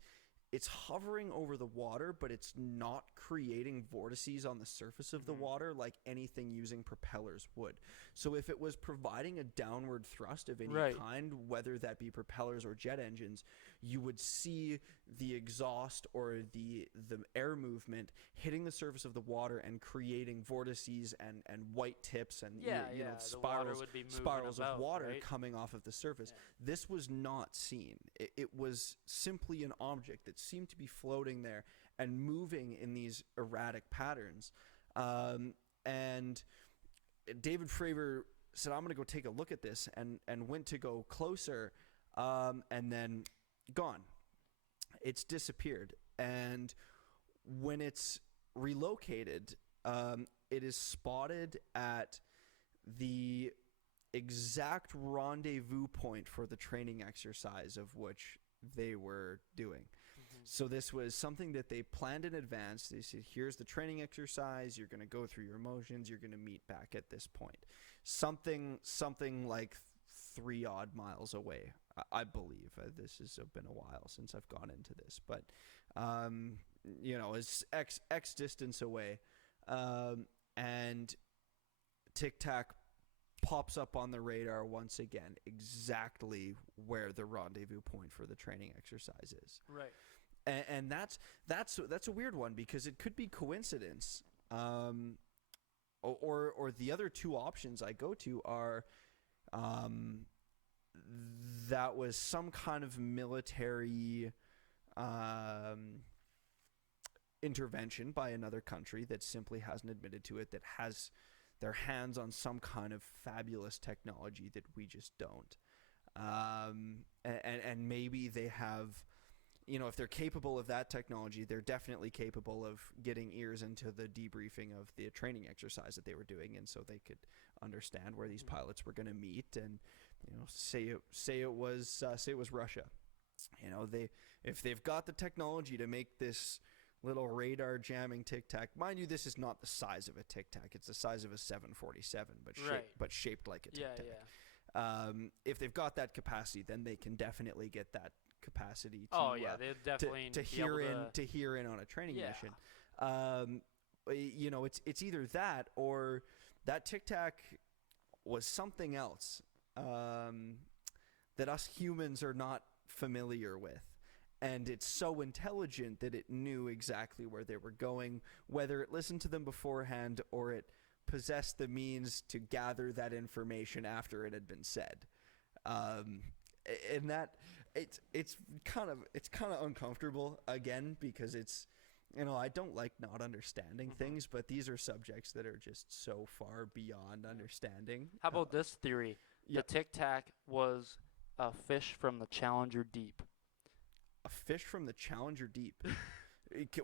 it's hovering over the water, but it's not creating vortices on the surface of the Mhm. water like anything using propellers would. So if it was providing a downward thrust of any Right. kind, whether that be propellers or jet engines, you would see the exhaust or the air movement hitting the surface of the water and creating vortices and white tips and Yeah, you know, yeah. The water spirals would be moving spirals about, of water right? coming off of the surface. Yeah. This was not seen. It was simply an object that seemed to be floating there and moving in these erratic patterns. And David Fravor said, I'm going to go take a look at this, and went to go closer, and then gone. It's disappeared. And when it's relocated, it is spotted at the exact rendezvous point for the training exercise of which they were doing. Mhm. So this was something that they planned in advance. They said, here's the training exercise. You're going to go through your motions. You're going to meet back at this point. Something like 3 odd miles away, I believe. This has been a while since I've gone into this, but you know, it's X distance away, and Tic Tac pops up on the radar once again, exactly where the rendezvous point for the training exercise is. Right. And that's a weird one, because it could be coincidence, or the other two options I go to are that was some kind of military intervention by another country that simply hasn't admitted to it, that has their hands on some kind of fabulous technology that we just don't. And maybe they have, you know, if they're capable of that technology, they're definitely capable of getting ears into the debriefing of the training exercise that they were doing, and so they could understand where these pilots were going to meet, and you know, say it was Russia. You know, if they've got the technology to make this little radar jamming Tic Tac, mind you, this is not the size of a Tic Tac; it's the size of a 747, Right. but shaped like a Tic Yeah, Tac. yeah. If they've got that capacity, then they can definitely get that capacity to Oh yeah, they'd definitely to be hear able in to hear in on a training Yeah. mission. You know, it's either that or that Tic Tac was something else that us humans are not familiar with. And it's so intelligent that it knew exactly where they were going, whether it listened to them beforehand or it possessed the means to gather that information after it had been said. And that it's kind of uncomfortable, again, because it's, you know, I don't like not understanding things, but these are subjects that are just so far beyond understanding. How about this theory? yeah. The Tic Tac was a fish from the Challenger Deep. A fish from the Challenger Deep.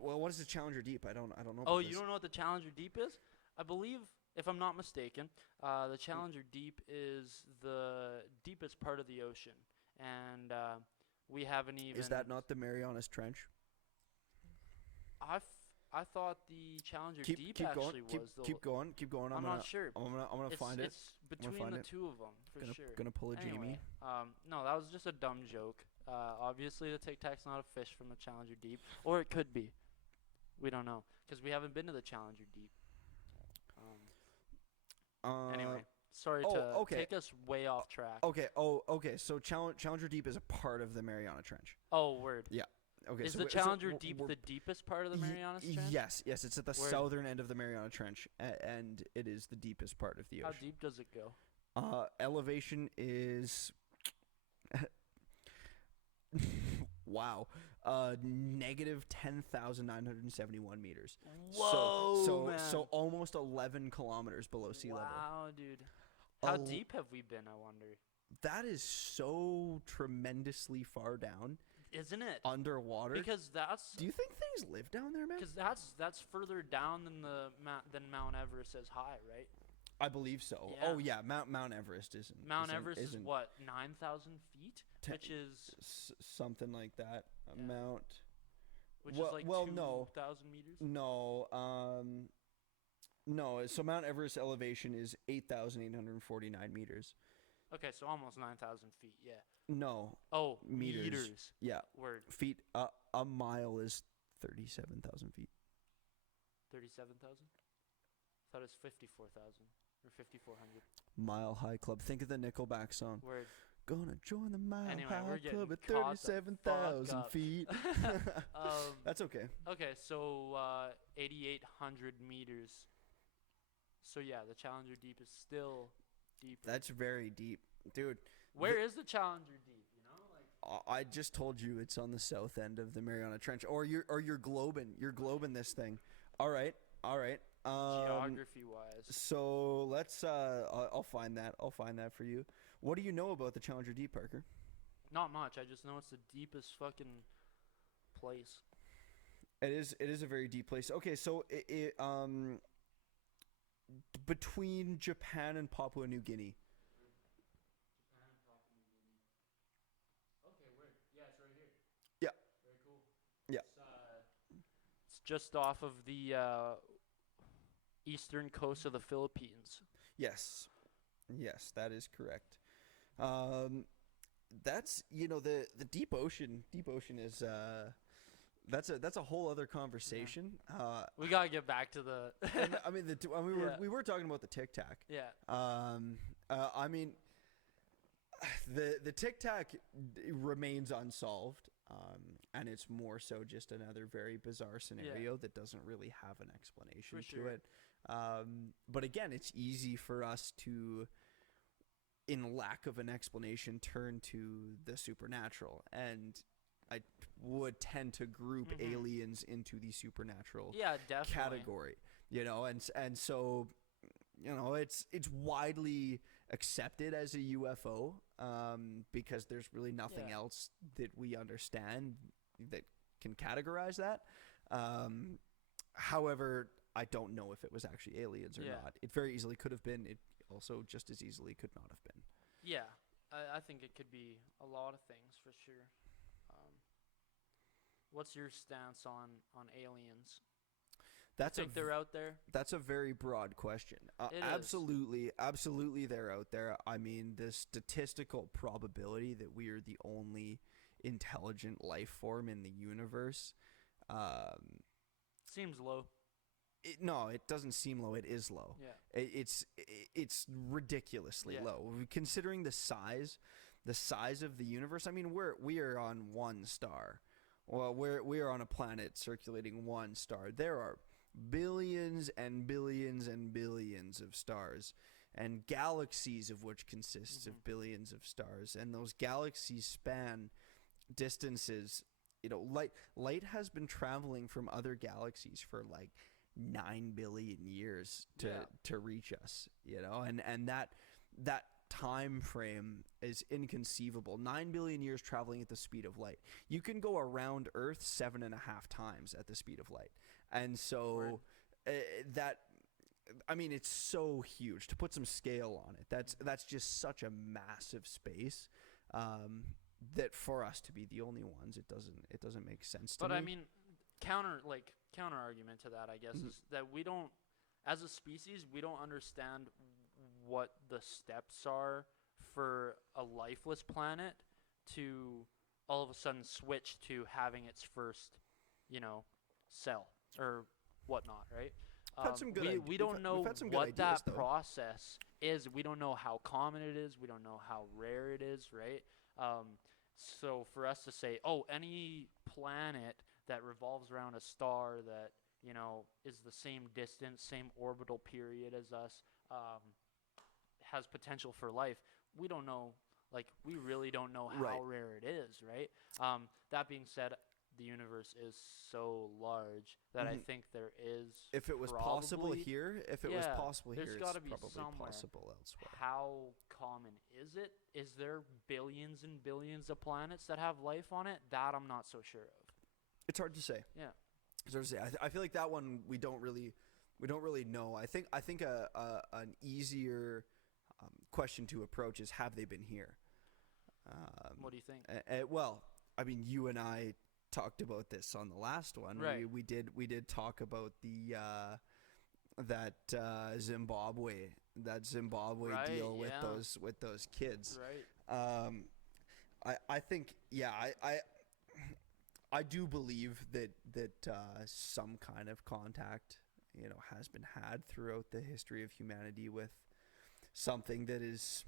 Well, what is the Challenger Deep? I don't know. Oh, about you this. don't know what the Challenger Deep is? I believe, if I'm not mistaken, the Challenger Deep is the deepest part of the ocean, and we haven't even. Is that not the Marianas Trench? I thought the Challenger Deep keep actually going. was the. Keep going. I'm not sure. I'm gonna find it. It's between find the it. two of them for sure. Gonna pull a Anyway, Jamie. no, that was just a dumb joke. Obviously, the Tic Tac's not a fish from the Challenger Deep, or it could be. We don't know because we haven't been to the Challenger Deep. Anyway, sorry to take us way off track. Okay. So Challenger Deep is a part of the Mariana Trench. Oh, word. Yeah. Okay. Is so the we're- Challenger we're- Deep we're- the deepest part of the Marianas Trench? Yes. It's at the Word. southern end of the Mariana Trench, and it is the deepest part of the How ocean. deep does it go? Elevation is wow. Negative 10,971 meters. Whoa, man. So almost 11 kilometers below sea level. Wow, dude. How Oh. deep have we been, I wonder? That is so tremendously far down Isn't it? underwater. Because that's Do you think things live down there, man? because that's further down than than Mount Everest is high, right? I believe so. Yeah. Oh yeah, Mount Everest isn't. Mount isn't- Everest is isn't what, 9,000 feet, Te- which is something like that. Yeah. Mount. which well- is like well, no. 2,000 meters. No. No. So Mount Everest elevation is 8,849 meters. Okay, so almost 9,000 feet. Yeah. No. Oh, Meters. meters. Yeah. Word. Feet. A mile is 37,000 feet. 37,000. Thought it was 54,000 or 5,400. Mile High Club. Think of the Nickelback song. Word. Gonna join the Mile Anyway, High we're getting Club at caught the 37,000 fuck up. feet. That's okay. Okay, so 8,800 meters. So yeah, the Challenger Deep is still deeper. That's very deep, dude. Where is the Challenger Deep? You know, like I just told you it's on the south end of the Mariana Trench, or you're globing this thing. All right. geography wise. So let's I'll find that for you. What do you know about the Challenger Deep, Parker? Not much. I just know it's the deepest fucking place. It is a very deep place. Okay, so between Japan and Papua New Guinea. Okay, weird. Yeah, it's right here. Yeah. Very cool. Yeah. It's just off of the eastern coast of the Philippines. Yes, that is correct. That's the deep ocean. Deep ocean is that's a whole other conversation. We gotta get back to the. And, I mean, Yeah. we were talking about the Tic Tac. Yeah. I mean, the Tic Tac remains unsolved, and it's more so just another very bizarre scenario that doesn't really have an explanation For to sure. it. But again, it's easy for us to, in lack of an explanation, turn to the supernatural, and I would tend to group Mhm. aliens into the supernatural Yeah, definitely. category, and so it's widely accepted as a UFO, because there's really nothing Yeah. else that we understand that can categorize that. However, I don't know if it was actually aliens or Yeah. not. It very easily could have been. It also just as easily could not have been. Yeah, I think it could be a lot of things for sure. What's your stance on aliens? That's Think they're out there? That's a very broad question. It is. Absolutely, they're out there. I mean, the statistical probability that we are the only intelligent life form in the universe, Seems low. no, it doesn't seem low. It is low. Yeah. It's ridiculously Yeah. low considering the size of the universe. I mean, we are on one star. Well, we are on a planet circulating one star. There are billions and billions and billions of stars, and galaxies of which consists of billions of stars, and those galaxies span distances. Light has been traveling from other galaxies for like 9 billion years to reach us. And that time frame is inconceivable. 9 billion years traveling at the speed of light. You can go around Earth 7.5 times at the speed of light. And so that, I mean, it's so huge. To put some scale on it, that's just such a massive space, that for us to be the only ones, it doesn't make sense to me. But I mean, counter argument to that, I guess, is that we don't, as a species, we don't understand what the steps are for a lifeless planet to all of a sudden switch to having its first, cell or whatnot, right? We don't know what that process is. We don't know how common it is. We don't know how rare it is, right? So for us to say, any planet that revolves around a star that, is the same distance, same orbital period as us, has potential for life, we don't know. Like, we really don't know how rare it is, right? That being said, the universe is so large that I think there is. If it was possible here, there's gotta be probably somewhere. possible elsewhere. How common is it? Is there billions and billions of planets that have life on it? That I'm not so sure of. It's hard to say. Yeah. It's hard to say. I feel like that one we don't really know. I think an easier question to approach is, have they been here? What do you think? Well, I mean, you and I talked about this on the last one. Right. We did talk about the Zimbabwe deal with those kids. Right. I think I do believe that some kind of contact has been had throughout the history of humanity with something that is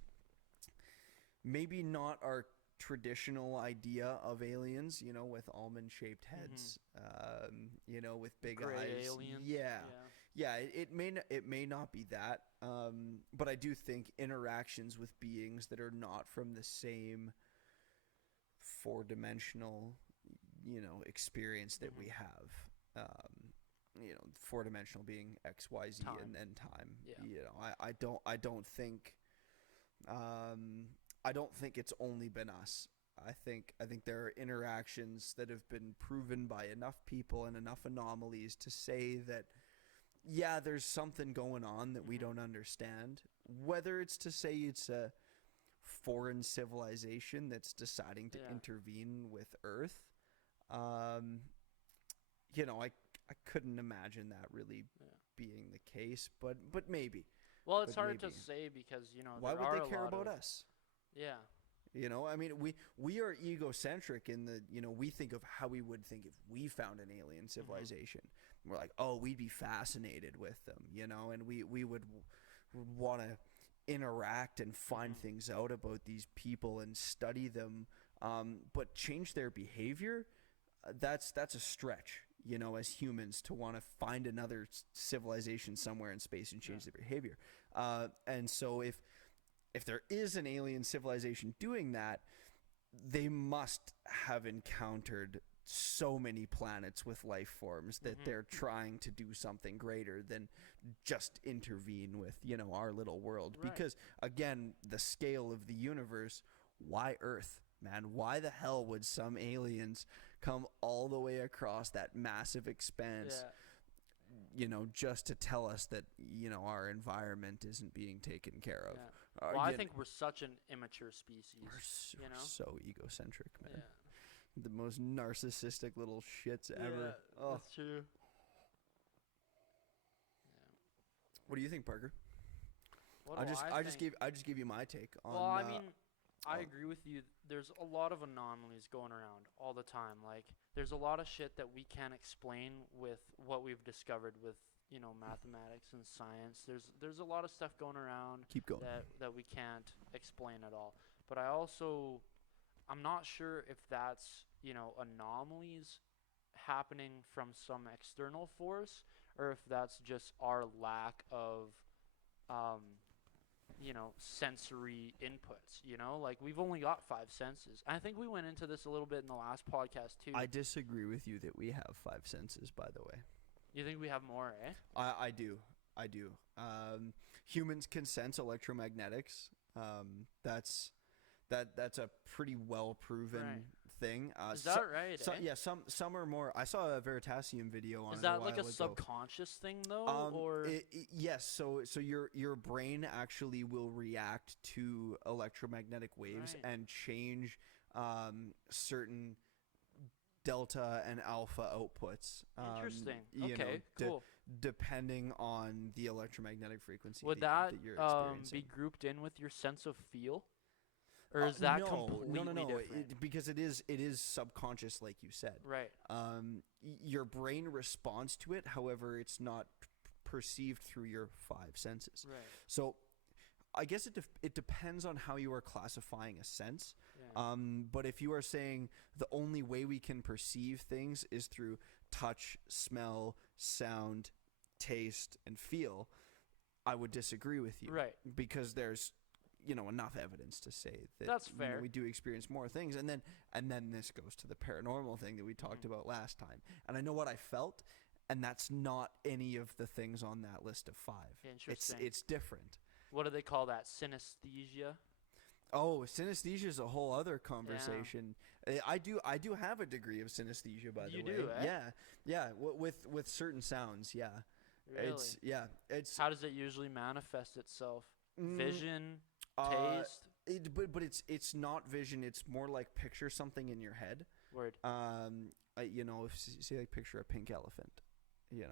maybe not our traditional idea of aliens, with almond-shaped heads, with big Gray eyes. aliens. Yeah. It may not be that, but I do think interactions with beings that are not from the same four-dimensional, experience that we have. Four-dimensional being X, Y, Z, Time. and then time. Yeah. I don't think. I don't think it's only been us. I think there are interactions that have been proven by enough people and enough anomalies to say that, there's something going on that we don't understand. Whether it's to say it's a foreign civilization that's deciding to intervene with Earth, I couldn't imagine that really being the case, but maybe. Well, it's hard to say because, why would they care about us? Yeah. I mean, we are egocentric in the, we think of how we would think if we found an alien civilization. We're like, we'd be fascinated with them, and we would want to interact and find things out about these people and study them, but change their behavior, that's a stretch, as humans, to want to find another civilization somewhere in space and change their behavior. And so if there is an alien civilization doing that, they must have encountered so many planets with life forms that they're trying to do something greater than just intervene with, our little world. Right. Because, again, the scale of the universe, why Earth, man? Why the hell would some aliens come all the way across that massive expanse, just to tell us that, our environment isn't being taken care of? Yeah. Well, I think we're such an immature species. We're so egocentric, man. Yeah. The most narcissistic little shits ever. Yeah, that's true. Yeah. What do you think, Parker? What I do just think? gave you my take on. Well, I mean, I agree with you. There's a lot of anomalies going around all the time. Like, there's a lot of shit that we can't explain with what we've discovered with, mathematics and science. There's a lot of stuff going around. Keep going. That we can't explain at all. But I'm not sure if that's, anomalies happening from some external force, or if that's just our lack of, sensory inputs, like we've only got 5 senses. I think we went into this a little bit in the last podcast too. I disagree with you that we have 5 senses, by the way. You think we have more, eh? I do. Humans can sense electromagnetics. That's a pretty well proven Right. thing. Is that right? So, eh? yeah, some are more. I saw a Veritasium video on Is it that a like a while ago. subconscious thing though, or Yes, so your brain actually will react to electromagnetic waves Right. and change certain delta and alpha outputs. Interesting. You know, Okay, cool. depending on the electromagnetic frequency Would that, that that you're experiencing. be grouped in with your sense of feel, or is that no, completely no, different? because it is subconscious, like you said. Right. Your brain responds to it, however, it's not perceived through your five senses. Right. So, I guess it depends on how you are classifying a sense. Yeah. But if you are saying the only way we can perceive things is through touch, smell, sound, taste, and feel, I would disagree with you. Right. Because there's enough evidence to say that That's fair. we do experience more things, and then this goes to the paranormal thing that we talked Mhm. about last time. And I know what I felt, and that's not any of the things on that list of 5. Interesting. It's different. What do they call that? Synesthesia. Oh, synesthesia is a whole other conversation. I do have a degree of synesthesia, by the You way. do, eh? Yeah. With certain sounds, yeah. Really? It's How does it usually manifest itself? Mm, Vision, uh, taste, but it's not vision. It's more like picture something in your head. word. Say like picture a pink elephant. Yeah.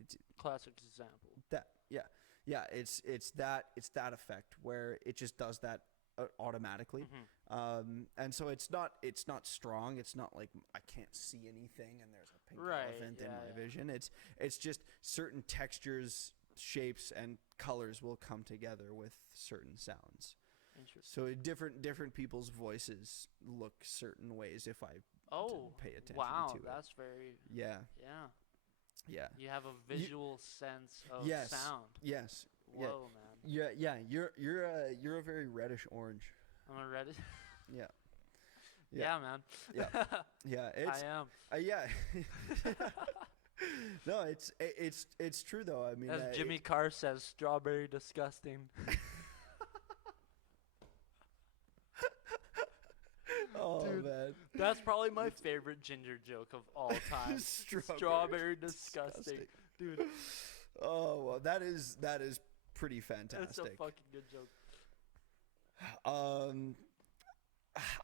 It's Classic example. that. Yeah. It's that effect where it just does that automatically. Mhm. And so it's not strong. It's not like I can't see anything and there's a pink Right, elephant in yeah, my yeah. vision. It's just certain textures, shapes, and colors will come together with certain sounds. Interesting. So different people's voices look certain ways if I Oh, didn't pay attention wow, to it. that's very Yeah. yeah. You have a visual sense of Yes. sound. Yes. Yeah. Whoa, man. Yeah. You're a very reddish orange. I'm a Reddit. Yeah. Yeah, man. Yeah. I It's am. yeah. No, it's true though. I mean, As Jimmy Carr says, strawberry disgusting. oh Dude. man, That's probably my favorite ginger joke of all time. Strawberry disgusting. Dude, Oh, well, that is pretty fantastic. that's a fucking good joke.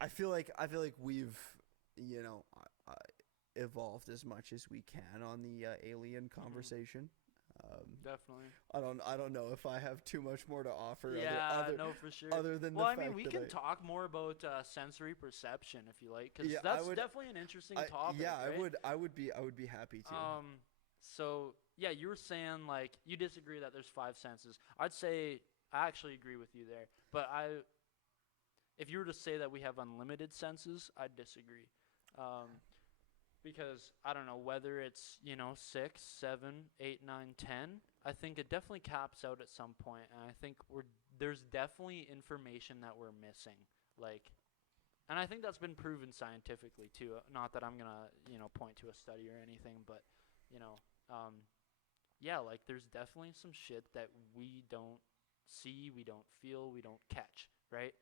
I feel like we've evolved as much as we can on the alien conversation. Definitely. I don't know if I have too much more to offer. Yeah, other, no, for sure. other than Well, the I mean, fact we that can talk more about sensory perception if you like, because Yeah, I that's would- definitely an interesting I, topic. yeah, right? I would be happy to. So yeah, you were saying like you disagree that there's 5 senses. I'd say I actually agree with you there, but if you were to say that we have unlimited senses, I'd disagree. Because I don't know whether it's 6, 7, 8, 9, 10. I think it definitely caps out at some point, and I think there's definitely information that we're missing. And I think that's been proven scientifically too. Not that I'm gonna point to a study or anything, but yeah, like there's definitely some shit that we don't see, we don't feel, we don't catch, right?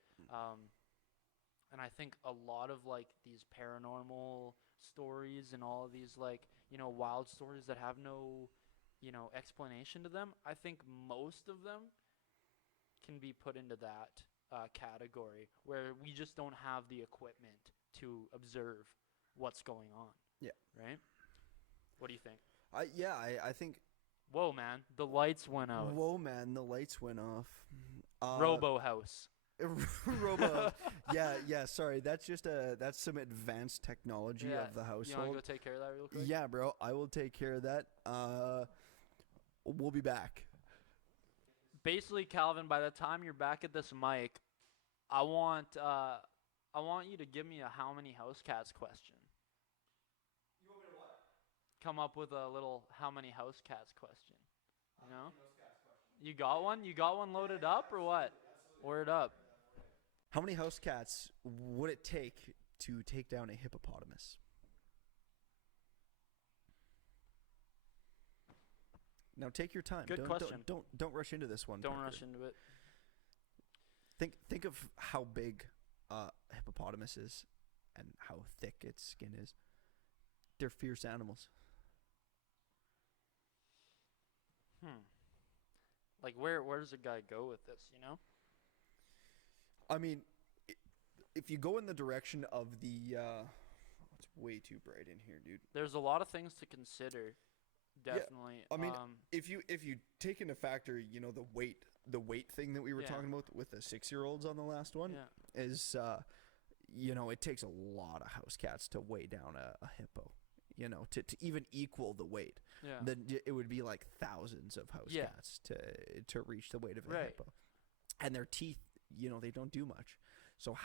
And I think a lot of like these paranormal stories and all of these wild stories that have no explanation to them, I think most of them can be put into that category where we just don't have the equipment to observe what's going on. Yeah. Right? What do you think? I think. Whoa, man, the lights went out. Whoa, man, the lights went off. Robo House. Robo. Yeah. Sorry, that's some advanced technology Yeah, of the household. You want to go take care of that real quick? Yeah, bro, I will take care of that. We'll be back. Basically, Calvin, by the time you're back at this mic, I want you to give me a how many house cats question. You want me to what? Come up with a little how many house cats question. You know? You got one? You got one loaded up or what? Word up. How many house cats would it take to take down a hippopotamus? Now take your time. Good question. Don't rush into this one. Don't Parker. rush into it. Think of how big a hippopotamus is and how thick its skin is. They're fierce animals. Like where does a guy go with this, you know? I mean, if you go in the direction of the it's way too bright in here, dude. There's a lot of things to consider. Definitely. I mean, if you take into factor, the weight thing that we were Yeah. talking about with the 6-year-olds on the last one yeah. is it takes a lot of house cats to weigh down a hippo. To even equal the weight. Yeah. Then it would be like thousands of house Yeah. cats to reach the weight of a Right. hippo. And their teeth, they don't do much. So,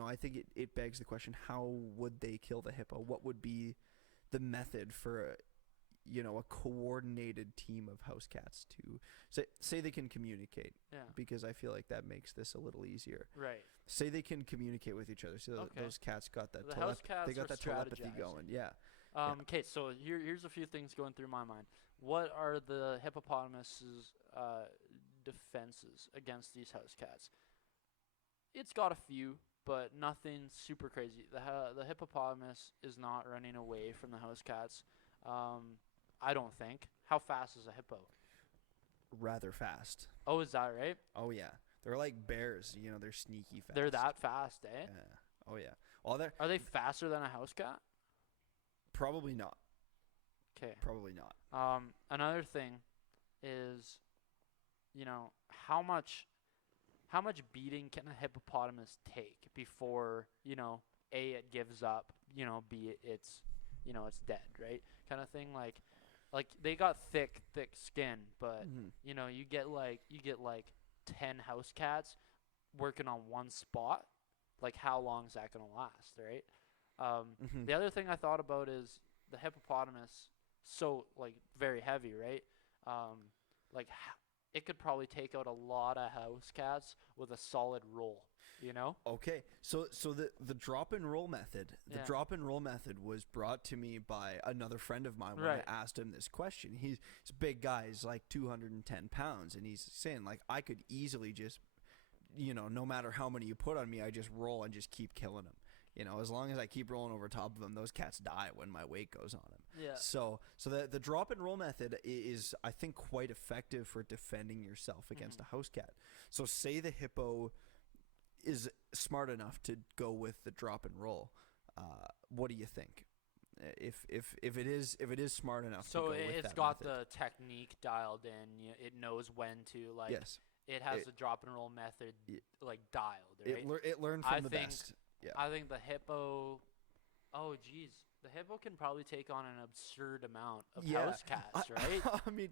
I think it begs the question, how would they kill the hippo? What would be the method for a coordinated team of house cats to say they can communicate? Yeah. Because I feel like that makes this a little easier. Right. Say they can communicate with each other. So Okay. those cats got that The house cats they got are that telepathy strategizing. going. Yeah. Okay, so here's a few things going through my mind. What are the hippopotamus's defenses against these house cats? It's got a few, but nothing super crazy. The hippopotamus is not running away from the house cats. I don't think. How fast is a hippo? Rather fast. Oh, is that right? Oh yeah, they're like bears. They're sneaky fast. They're that fast, eh? Yeah. Oh yeah. Well, they're Are they faster than a house cat? probably not. Okay. Probably not. Another thing is, how much beating can a hippopotamus take before, it gives up, B, it's dead, right? Kind of thing. Like they got thick skin, but you get like 10 house cats working on one spot. Like, how long is that gonna last, right? The other thing I thought about is the hippopotamus, so like very heavy, right? It could probably take out a lot of house cats with a solid roll, Okay, so the drop and roll method, was brought to me by another friend of mine when Right. I asked him this question. He's a big guy, he's like 210 pounds, and he's saying like I could easily just, no matter how many you put on me, I just roll and just keep killing them. As long as I keep rolling over top of them, those cats die when my weight goes on them. Yeah. So the drop and roll method is, I think, quite effective for defending yourself against a house cat. So say the hippo is smart enough to go with the drop and roll. What do you think? If it is smart enough to go with that it's got method. the technique dialed in. It knows when to Yes. It has the drop and roll method dialed, right? It learned from I the think- best. Yeah. I think the hippo. Oh, geez. The hippo can probably take on an absurd amount of house cats, right? I mean,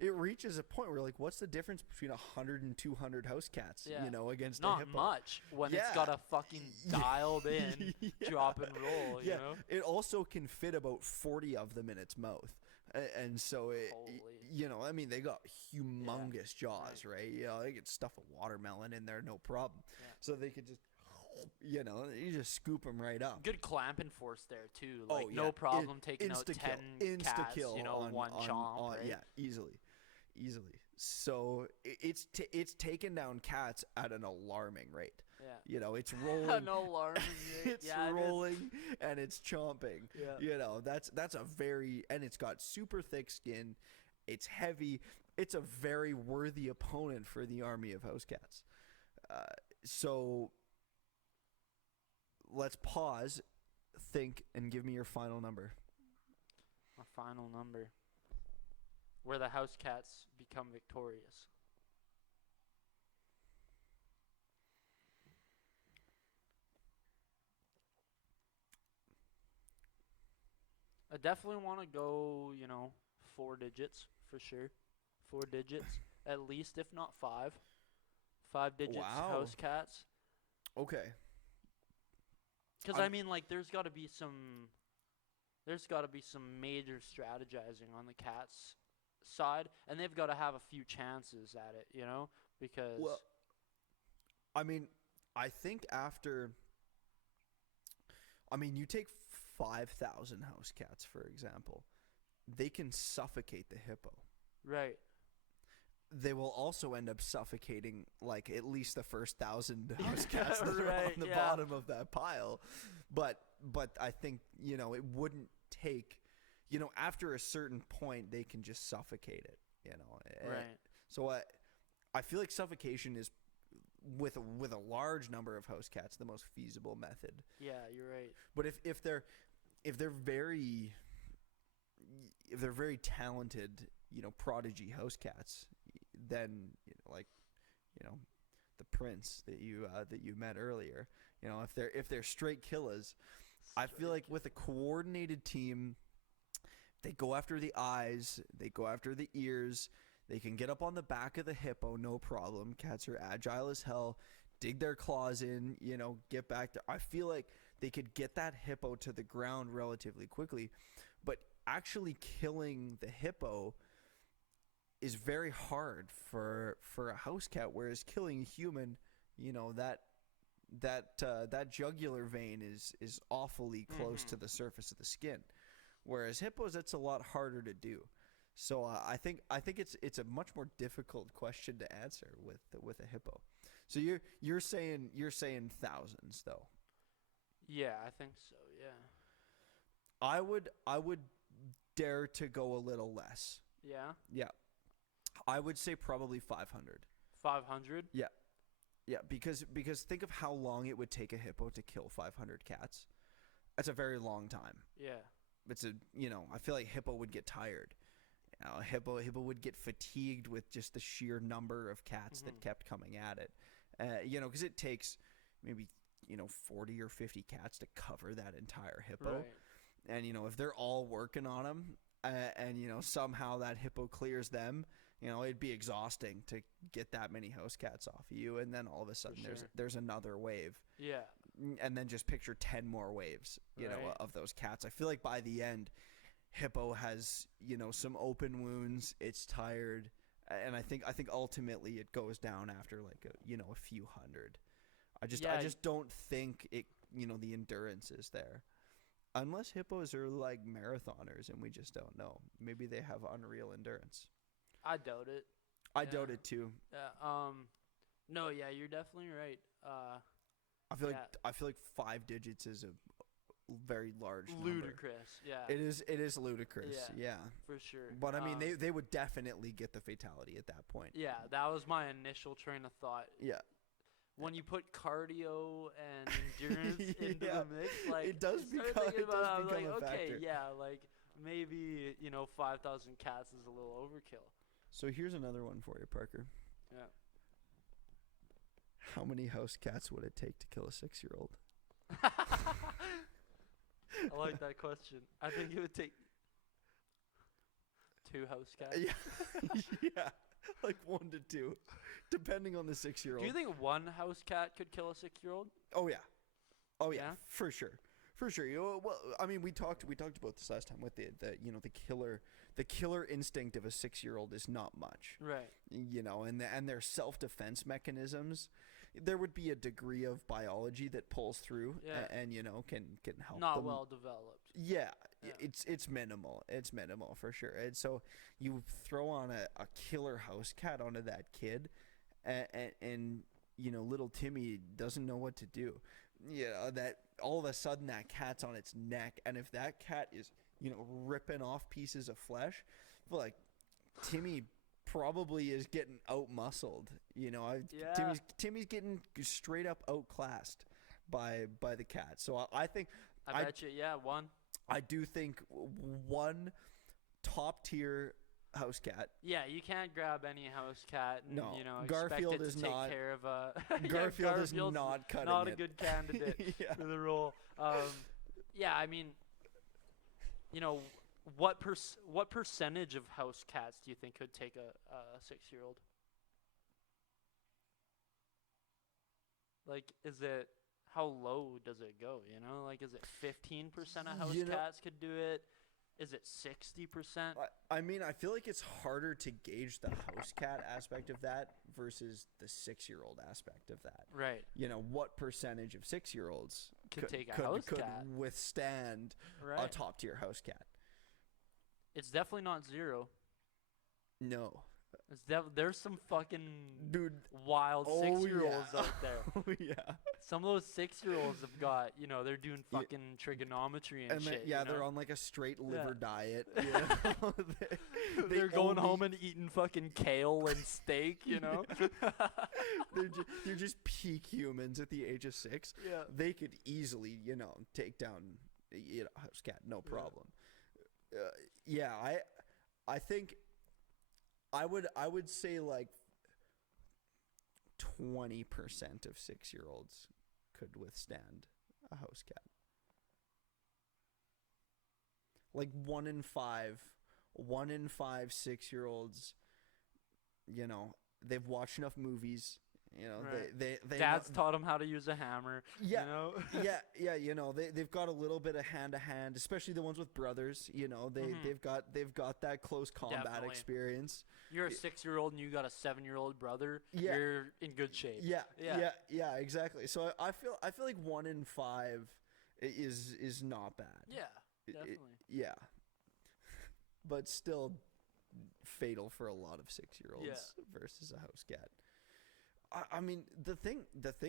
it reaches a point where, like, what's the difference between 100 and 200 house cats, Yeah. Against a Not hippo? much when it's Yeah. got a fucking dialed in Yeah. drop and roll, you know? It also can fit about 40 of them in its mouth. And so, Holy. I mean, they got humongous jaws, right? They could stuff a watermelon in there, no problem. Yeah. So they could just, you just scoop them right up. Good clamping force there, too. Oh, Like, yeah. no problem taking out Insta-kill. 10 cats, Insta-kill one chomp, right? Yeah, easily. So it's taken down cats at an alarming rate. Yeah. It's rolling. No alarming. It's Yeah, it is. rolling and it's chomping. Yeah. That's a very, and it's got super thick skin. It's heavy. It's a very worthy opponent for the army of house cats. So let's pause, think, and give me your final number. My final number. Where the house cats become victorious. I definitely want to go, 4 digits for sure. 4 digits at least, if not 5. 5 digits Wow. house cats. Okay. Because there's got to be some major strategizing on the cats' side, and they've got to have a few chances at it, because Well, I think you take 5,000 house cats, for example, they can suffocate the hippo. right, they will also end up suffocating like at least the first 1,000 house cats that are Right, on the yeah. bottom of that pile. But I think, it wouldn't take, after a certain point they can just suffocate it. Right. So I feel like suffocation is with a large number of house cats the most feasible method. Yeah, you're right. But if they're very talented, prodigy house cats, then the prince that you met earlier, if they're straight killers, I feel like with a coordinated team, they go after the eyes, they go after the ears, they can get up on the back of the hippo, no problem. Cats are agile as hell. Dig their claws in, get back there. I feel like they could get that hippo to the ground relatively quickly, but actually killing the hippo is very hard for a house cat, whereas killing a human, that jugular vein is awfully close to the surface of the skin, whereas hippos, that's a lot harder to do. So I think it's a much more difficult question to answer with a hippo. So you're saying thousands though. Yeah, I think so. Yeah. I would dare to go a little less. Yeah. Yeah. I would say probably 500. 500. Yeah. Yeah, because think of how long it would take a hippo to kill 500 cats. That's a very long time. Yeah. It's I feel like hippo would get tired. Hippo would get fatigued with just the sheer number of cats that kept coming at it. Because it takes maybe 40 or 50 cats to cover that entire hippo. Right. And if they're all working on them, and somehow that hippo clears them, it'd be exhausting to get that many house cats off of you, and then all of a sudden there's another wave. Yeah. And then just picture 10 more waves, Right. of those cats. I feel like by the end, hippo has some open wounds. It's tired, and I think ultimately it goes down after like a few hundred. I just don't think it. The endurance is there, unless hippos are like marathoners, and we just don't know. Maybe they have unreal endurance. I doubt it. I doubt it too. Yeah. No. Yeah, you're definitely right. I feel like 5 digits is a very large number. Ludicrous. Yeah. It is ludicrous. Yeah. For sure. But I mean, they would definitely get the fatality at that point. Yeah, that was my initial train of thought. Yeah. When you put cardio and endurance into Yeah. the mix, like It does I started become- thinking it about does I was like, become a okay, factor. yeah, like maybe 5,000 cats is a little overkill. So here's another one for you, Parker. Yeah. How many house cats would it take to kill a 6-year-old? I like that question. I think it would take 2 house cats. Yeah. Yeah. Like 1 to 2, depending on the 6-year-old. Do you think one house cat could kill a 6-year-old? Oh yeah. Oh yeah. Yeah? For sure. For sure. Well, I mean, we talked about this last time with the killer instinct of a 6-year-old is not much. Right. And their self-defense mechanisms, there would be a degree of biology that pulls through, Yeah. and can help Not them. well developed. Yeah, Yeah. it's minimal. It's minimal for sure. And so you throw on a killer house cat onto that kid, and little Timmy doesn't know what to do. That all of a sudden that cat's on its neck, and if that cat is ripping off pieces of flesh, I feel like Timmy probably is getting out muscled. Yeah. Timmy's getting straight up outclassed by the cat. So I think I bet you, yeah, one. I do think one top tier house cat. Yeah, you can't grab any house cat and, No, expect Garfield it to is take not- care of a... Garfield is Garfield's not cutting not a it. good candidate Yeah. for the role. Yeah, I mean, what percentage of house cats do you think could take a 6-year-old? Like, how low does it go, Like, is it 15% of house cats could do it? Is it 60%? I mean, I feel like it's harder to gauge the house cat aspect of that versus the 6-year-old aspect of that. Right. What percentage of 6-year-olds Could take a house cat. withstand a Right. top tier house cat? It's definitely not 0. No. There's some fucking Dude. wild Oh, 6-year-olds yeah. out there. Oh yeah. Some of those 6-year-olds have got, they're doing Yeah. fucking trigonometry and And shit. yeah, you know? they're on like a straight liver Yeah. diet. You know? They They're going only- home and eating fucking kale and steak, you know? they're just peak humans at the age of 6. Yeah. They could easily, take down a house cat, no Yeah. problem. Yeah, I think I would say like 20% of 6-year-olds could withstand a house cat. Like 1 in 5 6-year-olds, they've watched enough movies. Right. They Dad's know, taught them how to use a hammer. Yeah. You know? yeah, they've got a little bit of hand to hand, especially the ones with brothers. Mhm. They've got that close combat Definitely. experience. You're a 6-year-old and you got a 7-year-old brother. Yeah. You're in good shape. Yeah, Yeah. yeah, exactly. So I feel like 1 in 5 is not bad. Yeah, definitely. Yeah, but still fatal for a lot of 6-year-olds versus a house cat. I mean, the thing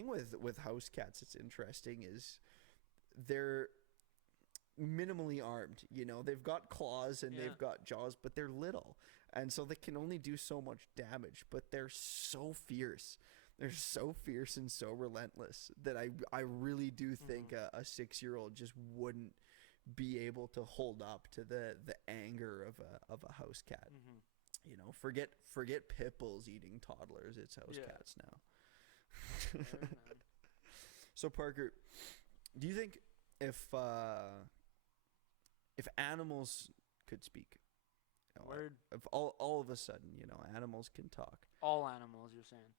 with house cats that's interesting is they're minimally armed. They've got claws and Yeah. they've got jaws, but they're little, and so they can only do so much damage. But they're so fierce. They're so fierce and so relentless that I really do think a 6-year-old just wouldn't be able to hold up to the anger of a house cat. Mhm. Forget pit bulls eating toddlers. It's house Yeah. cats now. Word, man. So Parker, do you think if animals could speak, Word. if all of a sudden, animals can talk? All animals, you're saying.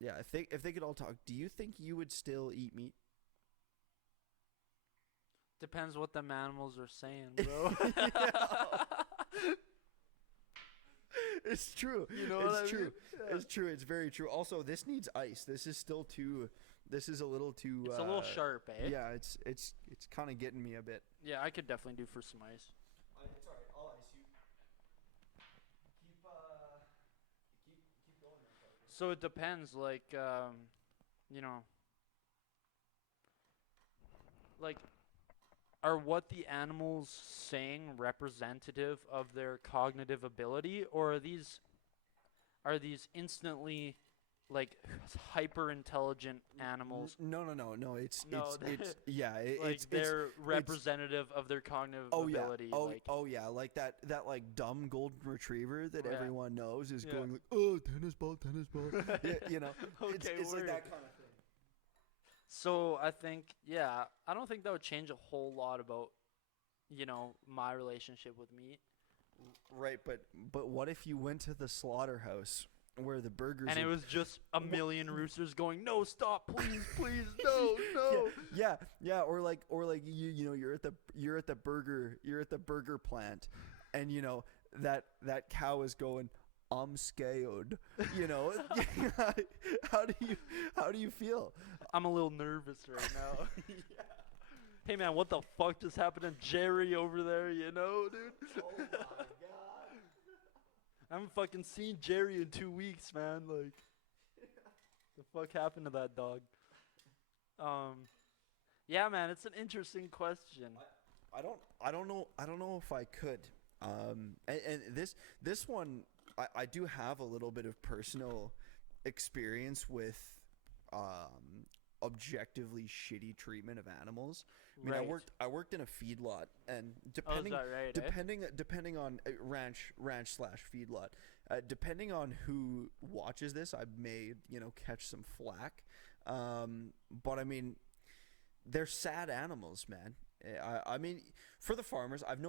Yeah, if they could all talk, do you think you would still eat meat? Depends what them animals are saying, bro. It's true. You know it's what I true. mean? Yeah. It's true. It's very true. Also, this needs ice. This is still too. This is a little too. It's a little sharp, eh? Yeah, it's kind of getting me a bit. Yeah, I could definitely do for some ice. It's alright. I'll ice you. Keep going there, Parker. So it depends, like, like, are what the animals saying representative of their cognitive ability, or are these instantly, like, hyper intelligent animals? No. It's No, it's yeah. Like It's they're representative of their cognitive oh yeah. ability. Oh yeah. Like that like dumb golden retriever that Yeah. everyone knows is Yeah. going like, oh, tennis ball. Yeah, it's Okay, like word. that kind of thing. So I think, yeah, I don't think that would change a whole lot about, my relationship with meat. Right, but what if you went to the slaughterhouse where the burgers And it are- was just a million roosters going, no, stop, please, please, no, no. yeah, or like you're at the burger plant, and that cow is going, I'm scared. How do you feel? I'm a little nervous right now. Hey, man, what the fuck just happened to Jerry over there, dude? Oh my god. I haven't fucking seen Jerry in 2 weeks, man. Like, the fuck happened to that dog? Yeah, man, it's an interesting question. I don't know if I could. And this one, I do have a little bit of personal experience with objectively shitty treatment of animals. I mean, Right. I worked in a feedlot, and Oh, is depending that right, eh? depending on ranch slash feedlot, depending on who watches this, I may catch some flack. But I mean, they're sad animals, man. I mean, for the farmers, I have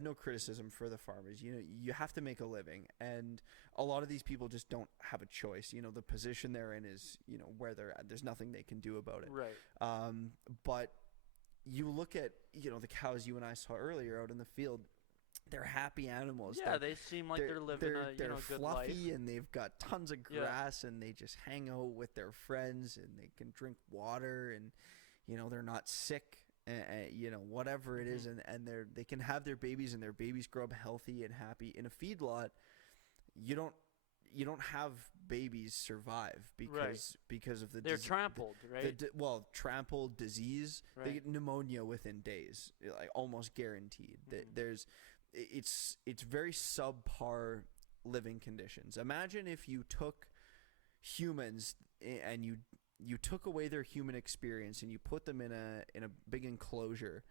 no criticism for the farmers. You have to make a living, and a lot of these people just don't have a choice. The position they're in is where they're at. There's nothing they can do about it. Right. But you look at the cows you and I saw earlier out in the field. They're happy animals. Yeah, they seem like they're living a they're good life. fluffy, and they've got tons of Yeah. grass, and they just hang out with their friends, and they can drink water, and they're not sick, whatever it is, and they can have their babies, and their babies grow up healthy and happy. In a feedlot, you don't have babies survive because of the They're trampled, right? Trampled, disease. Right. They get pneumonia within days, like almost guaranteed. It's very subpar living conditions. Imagine if you took humans and you took away their human experience and you put them in a big enclosure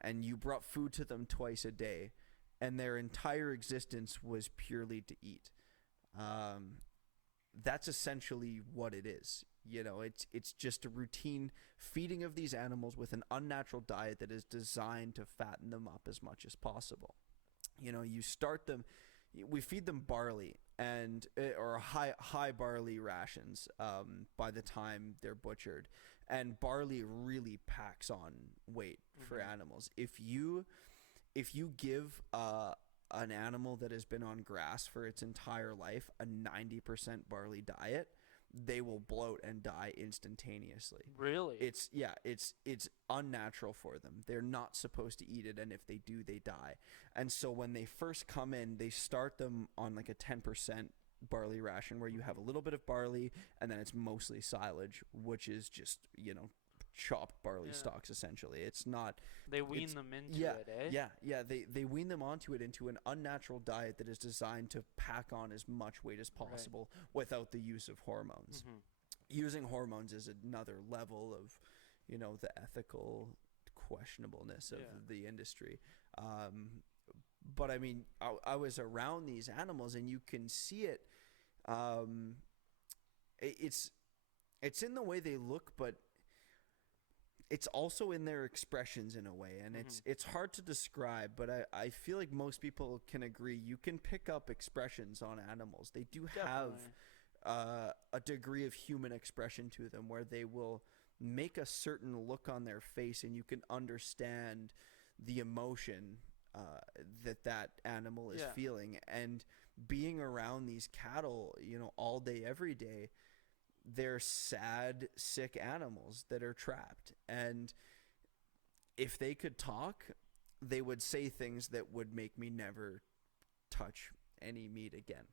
and you brought food to them twice a day and their entire existence was purely to eat. That's essentially what it is. It's just a routine feeding of these animals with an unnatural diet that is designed to fatten them up as much as possible. You start them, we feed them barley or high barley rations by the time they're butchered, and barley really packs on weight for animals. If you give an animal that has been on grass for its entire life a 90% barley diet, they will bloat and die instantaneously. Really? It's unnatural for them. They're not supposed to eat it, and if they do, they die. And so when they first come in, they start them on like a 10% barley ration where you have a little bit of barley and then it's mostly silage, which is just, chopped barley stalks essentially. It's not. They wean them into it, eh? Yeah. They wean them onto it into an unnatural diet that is designed to pack on as much weight as possible without the use of hormones. Using hormones is another level of, the ethical questionableness of the industry. But I mean, I was around these animals and you can see it. It's in the way they look, but it's also in their expressions in a way, and it's hard to describe, but I feel like most people can agree you can pick up expressions on animals. They do have a degree of human expression to them where they will make a certain look on their face and you can understand the emotion that animal is feeling. And being around these cattle, all day, every day, they're sad, sick animals that are trapped. And if they could talk, they would say things that would make me never touch any meat again.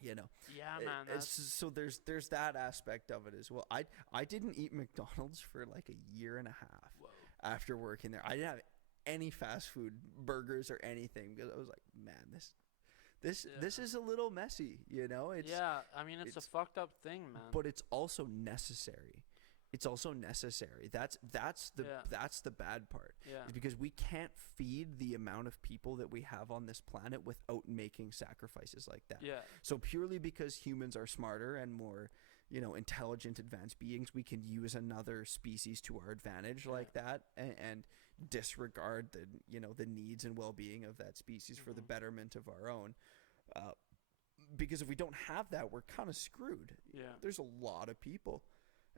Yeah, man. So there's that aspect of it as well. I didn't eat McDonald's for like a year and a half after working there. I didn't have any fast food burgers or anything because I was like, man, this is a little messy, I mean, it's a fucked up thing, man. But it's also necessary. It's also necessary. That's the bad part. Yeah. Is because we can't feed the amount of people that we have on this planet without making sacrifices like that. Yeah. So purely because humans are smarter and more, intelligent, advanced beings, we can use another species to our advantage like that and disregard the needs and well-being of that species for the betterment of our own. Because if we don't have that, we're kind of screwed. Yeah. There's a lot of people,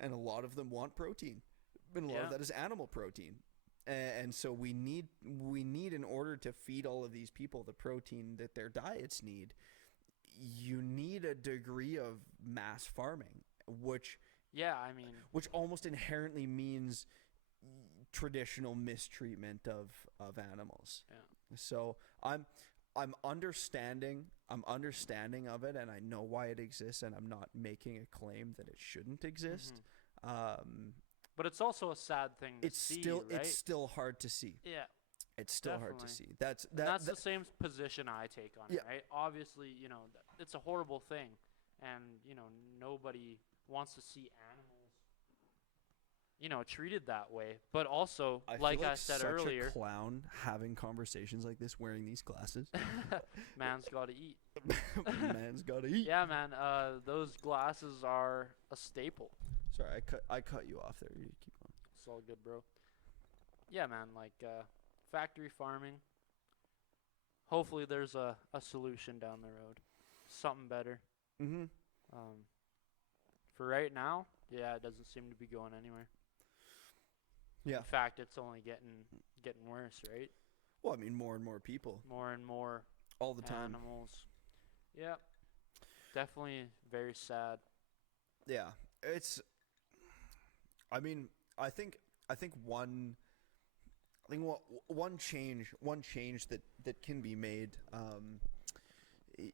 and a lot of them want protein, and a lot of that is animal protein. And so we need, in order to feed all of these people the protein that their diets need, you need a degree of mass farming, which almost inherently means traditional mistreatment of animals. Yeah. So I'm understanding of it, and I know why it exists, and I'm not making a claim that it shouldn't exist. But it's also a sad thing to see, right? It's still hard to see. Yeah. It's still hard to see. That's the same position I take on it, right? Obviously, it's a horrible thing, and nobody wants to see animals, treated that way. But also, like I said earlier, a clown having conversations like this, wearing these glasses. Man's got to eat. Man's got to eat. Yeah, man. Those glasses are a staple. Sorry, I cut you off there. You keep on. It's all good, bro. Yeah, man. Like factory farming. Hopefully, there's a solution down the road, something better. For right now, it doesn't seem to be going anywhere. Yeah. In fact, it's only getting worse, right? Well, I mean, more and more people. More and more all the time. Animals. Yeah. Definitely very sad. Yeah. I think one change that can be made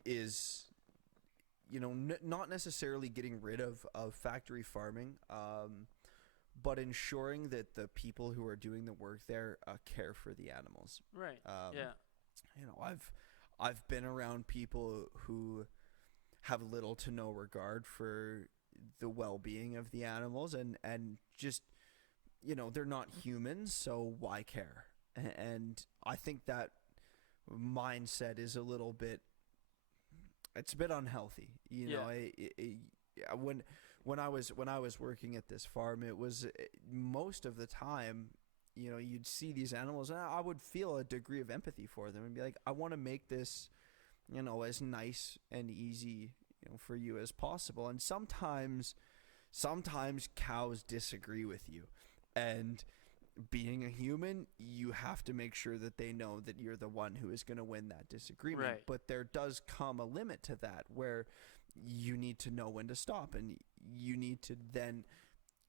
is not necessarily getting rid of factory farming, but ensuring that the people who are doing the work there care for the animals. Right. Um, Yeah. I've been around people who have little to no regard for the well-being of the animals, and just they're not humans, so why care? And I think that mindset is a little bit, it's a bit unhealthy. When I was working at this farm, it was most of the time, you'd see these animals, and I would feel a degree of empathy for them and be like, I want to make this, as nice and easy, for you as possible. And sometimes cows disagree with you, and being a human, you have to make sure that they know that you're the one who is going to win that disagreement. Right. But there does come a limit to that, where you need to know when to stop, and you need to then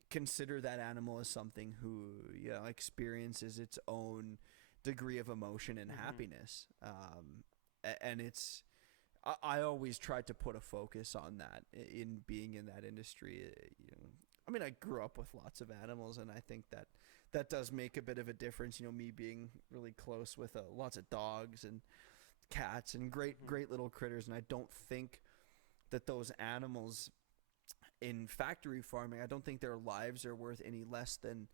consider that animal as something who experiences its own degree of emotion and happiness. And it's, I always tried to put a focus on that in being in that industry. I mean, I grew up with lots of animals, and I think that does make a bit of a difference. Me being really close with lots of dogs and cats and great little critters, and I don't think that those animals in factory farming, I don't think their lives are worth any less than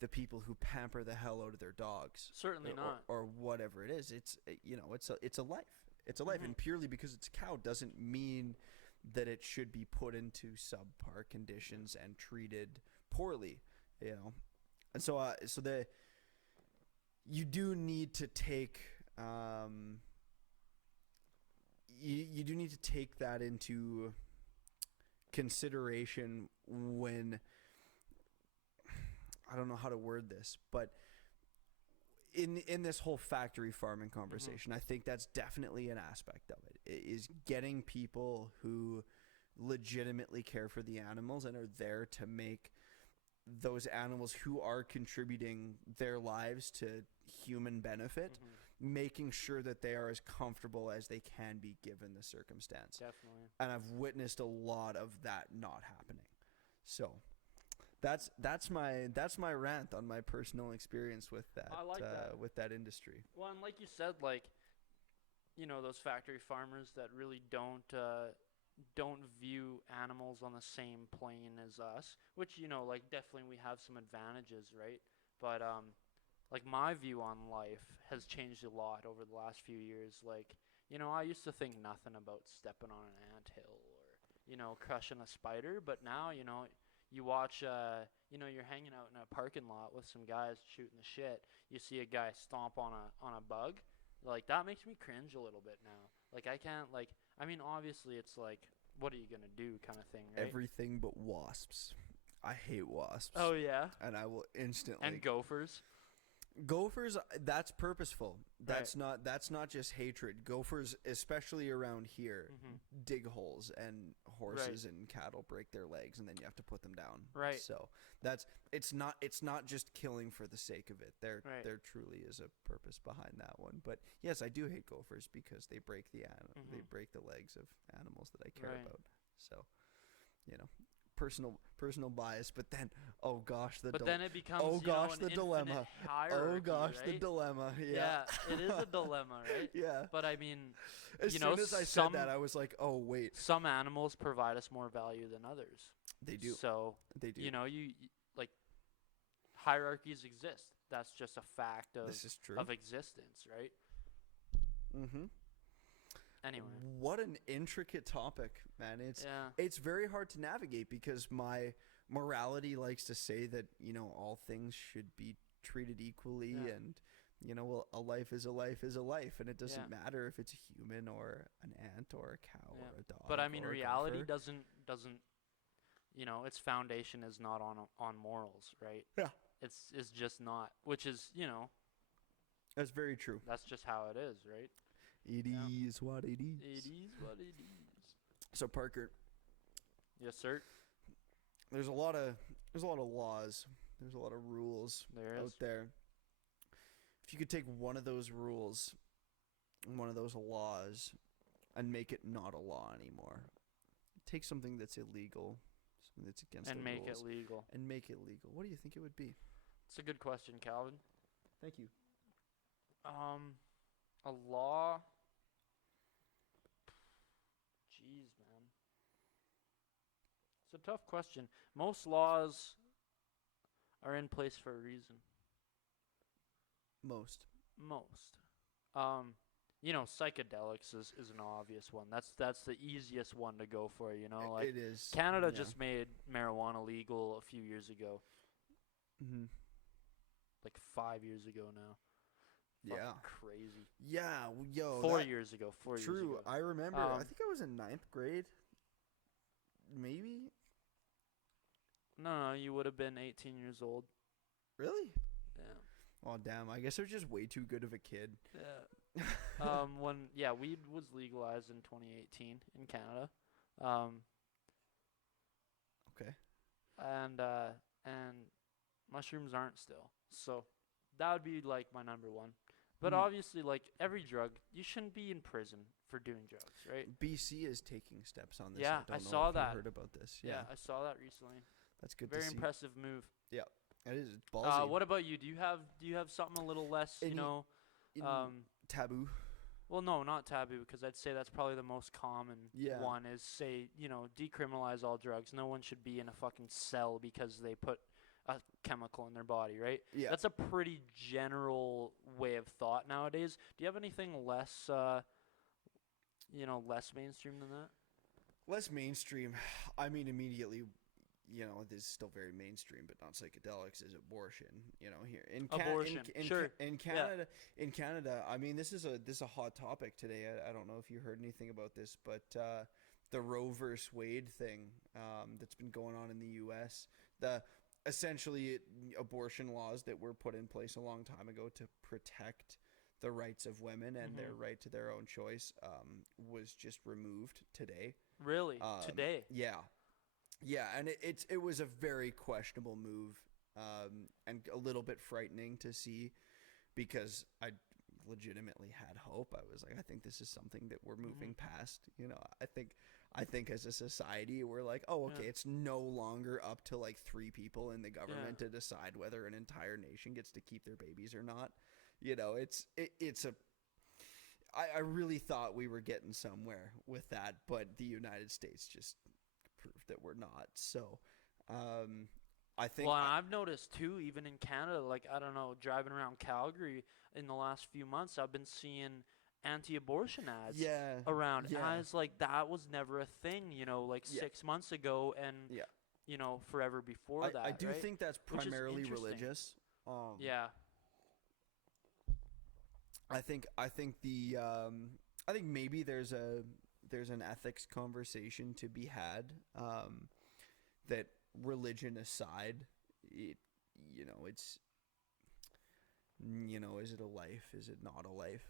the people who pamper the hell out of their dogs. Certainly not. Or whatever it is. It's it's a life. It's a life, and purely because it's a cow doesn't mean that it should be put into subpar conditions and treated poorly. And so you do need to take you do need to take that into consideration when, I don't know how to word this, but in this whole factory farming conversation, I think that's definitely an aspect of it, is getting people who legitimately care for the animals and are there to make those animals who are contributing their lives to human benefit, making sure that they are as comfortable as they can be given the circumstance. Definitely. And I've witnessed a lot of that not happening. So that's my rant on my personal experience with that. I like that. With that industry. Well, and like you said, those factory farmers that really don't view animals on the same plane as us, which definitely we have some advantages, right? But my view on life has changed a lot over the last few years. I used to think nothing about stepping on an anthill or crushing a spider, but now you watch you're hanging out in a parking lot with some guys shooting the shit. You see a guy stomp on a bug, that makes me cringe a little bit now. I can't obviously it's what are you gonna do kind of thing, right? Everything but wasps. I hate wasps. Oh yeah. And I will instantly. And gophers. Gophers, that's purposeful. That's not just hatred. Gophers, especially around here, dig holes, and horses and cattle break their legs, and then you have to put them down. Right. So it's not just killing for the sake of it. There truly is a purpose behind that one. But yes, I do hate gophers because they break the legs of animals that I care about. So, personal bias, but then then it becomes the dilemma. The dilemma. Yeah, it is a dilemma, right? Yeah. But as soon as I said that, I was like, oh wait, some animals provide us more value than others. They do. So they do. You hierarchies exist. That's just a fact of this is true. Of existence, right? Anyway, what an intricate topic, man. It's very hard to navigate because my morality likes to say that all things should be treated equally, and a life is a life is a life, and it doesn't matter if it's a human or an ant or a cow or a dog. But or reality a doesn't its foundation is not on morals, right? Yeah, it's just not, which is that's very true. That's just how it is, right? It is what it is. It is what it is. So Parker. Yes, sir. There's a lot of laws. There's a lot of rules out there. If you could take one of those rules, one of those laws, and make it not a law anymore, take something that's illegal, something that's against And the make rules, it legal. and make it legal. What do you think it would be? It's a good question, Calvin. Thank you. A law. Jeez, man. It's a tough question. Most laws are in place for a reason. Most. Psychedelics is an obvious one. That's the easiest one to go for, like It is. Canada yeah. just made marijuana legal a few years ago. Mm-hmm. Like 5 years ago now. Yeah. Fucking crazy. Yeah. Yo. 4 that- years ago. 4 years True. ago. I remember. I Um, think I was in 9th grade. Maybe. No, you would have been 18 years old. Really? Yeah. Oh damn! I guess I was just way too good of a kid. Yeah. Weed was legalized in 2018 in Canada. Okay. And mushrooms aren't still. So that would be like my number one. But Mhm. obviously, like every drug, you shouldn't be in prison for doing drugs, right? BC is taking steps on this. Yeah, I I don't know saw if you that. heard about this. Yeah, Yeah, I saw that recently. that's good Very to see. impressive move. It is. It's ballsy. What about you? Do you have something a little less, Any- in taboo? Well, no, not taboo, because I'd say that's probably the most common Yeah. one is say, decriminalize all drugs. No one should be in a fucking cell because they put a chemical in their body, right? Yeah. That's a pretty general way of thought nowadays. Do you have anything less, less mainstream than that? Less mainstream. I mean, immediately, this is still very mainstream, but not psychedelics. Is abortion? Here in Abortion, sure. in Canada, I mean, this is a hot topic today. I don't know if you heard anything about this, but the Roe versus Wade thing that's been going on in the U.S. Essentially abortion laws that were put in place a long time ago to protect the rights of women and their right to their own choice was just removed today. Really? Today? Yeah, and it was a very questionable move and a little bit frightening to see because I legitimately had hope. I was like, I think this is something that we're moving past. I think as a society we're like, oh, okay, Yeah. it's no longer up to like 3 people in the government to decide whether an entire nation gets to keep their babies or not. I really thought we were getting somewhere with that, but the United States just proved that we're not. So, I think. Well, and I've noticed too, even in Canada, like I don't know, driving around Calgary in the last few months, I've been seeing anti-abortion ads around. And I was like, that was never a thing, like 6 months ago, and forever before that. I do right? think that's Which is primarily interesting. religious. Yeah. I think maybe there's an ethics conversation to be had. That religion aside, it's is it a life? Is it not a life?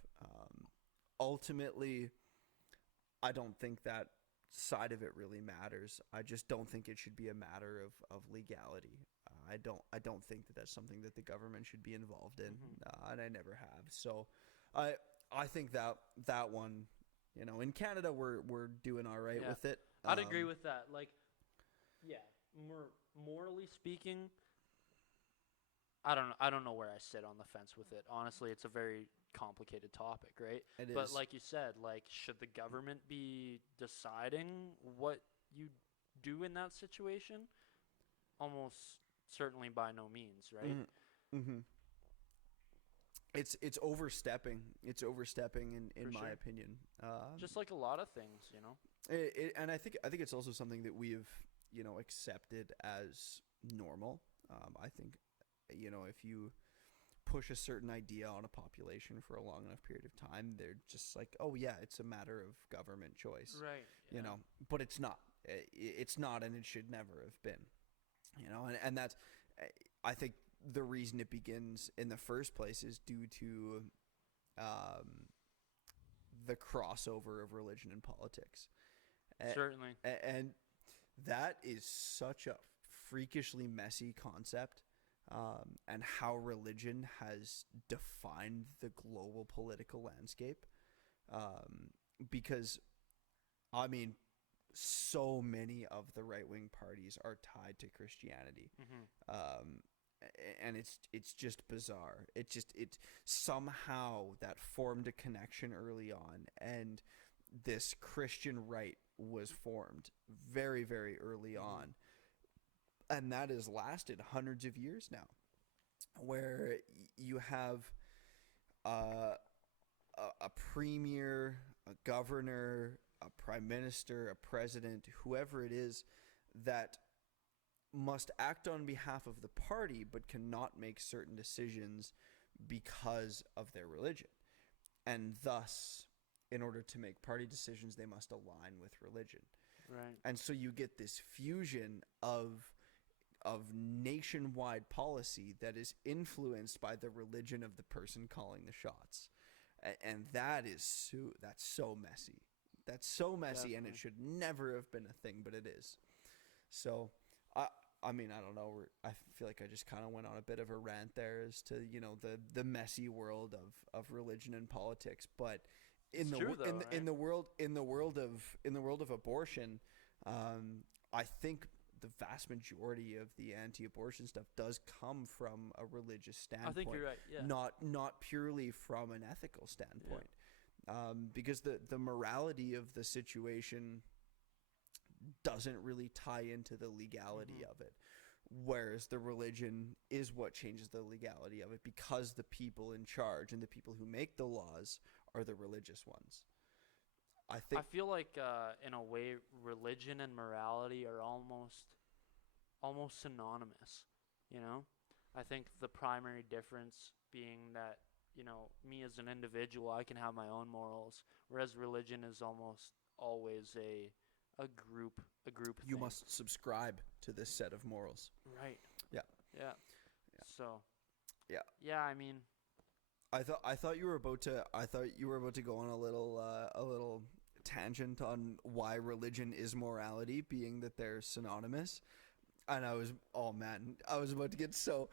Ultimately, I don't think that side of it really matters. I just don't think it should be a matter of legality. I don't think that that's something that the government should be involved in, and I never have. So, I think that one, in Canada we're doing all right with it. I'd agree with that. Like, yeah, morally speaking, I don't know where I sit on the fence with it. Honestly, it's a very complicated topic, right? It But is. like you said, like should the government be deciding what you do in that situation? Almost certainly by no means, right? Mm-hmm. It's overstepping. It's overstepping in For my sure. opinion. Just like a lot of things, And I think it's also something that we have accepted as normal. I think if you push a certain idea on a population for a long enough period of time, they're just like, oh yeah, it's a matter of government choice. Right. But it's not. It's not, and it should never have been. And that's, I think the reason it begins in the first place is due to the crossover of religion and politics. Certainly. And that is such a freakishly messy concept, and how religion has defined the global political landscape. Because, I mean, so many of the right-wing parties are tied to Christianity. Um, and it's just bizarre. It somehow that formed a connection early on, and this Christian right was formed very, very early on, and that has lasted hundreds of years now, where you have a premier, a governor, a prime minister, a president, whoever it is, that must act on behalf of the party but cannot make certain decisions because of their religion. And thus, in order to make party decisions, they must align with religion. Right. And so you get this fusion of nationwide policy that is influenced by the religion of the person calling the shots. And that's so messy. That's so messy. Definitely. And it should never have been a thing, but it is. So, I mean, I don't know. I feel like I just kind of went on a bit of a rant there as to, you know, the messy world of religion and politics. But in the world of abortion, I think the vast majority of the anti-abortion stuff does come from a religious standpoint. I think you're right. Yeah. Not purely from an ethical standpoint, because the morality of the situation doesn't really tie into the legality of it, whereas the religion is what changes the legality of it, because the people in charge and the people who make the laws are the religious ones. I feel like in a way religion and morality are almost synonymous, you know? I think the primary difference being that, you know, me as an individual, I can have my own morals, whereas religion is almost always a group you thing. Must subscribe to this set of morals. Right. Yeah. So yeah, I mean, I thought you were about to go on a little tangent on why religion is morality, being that they're synonymous. And I was about to get so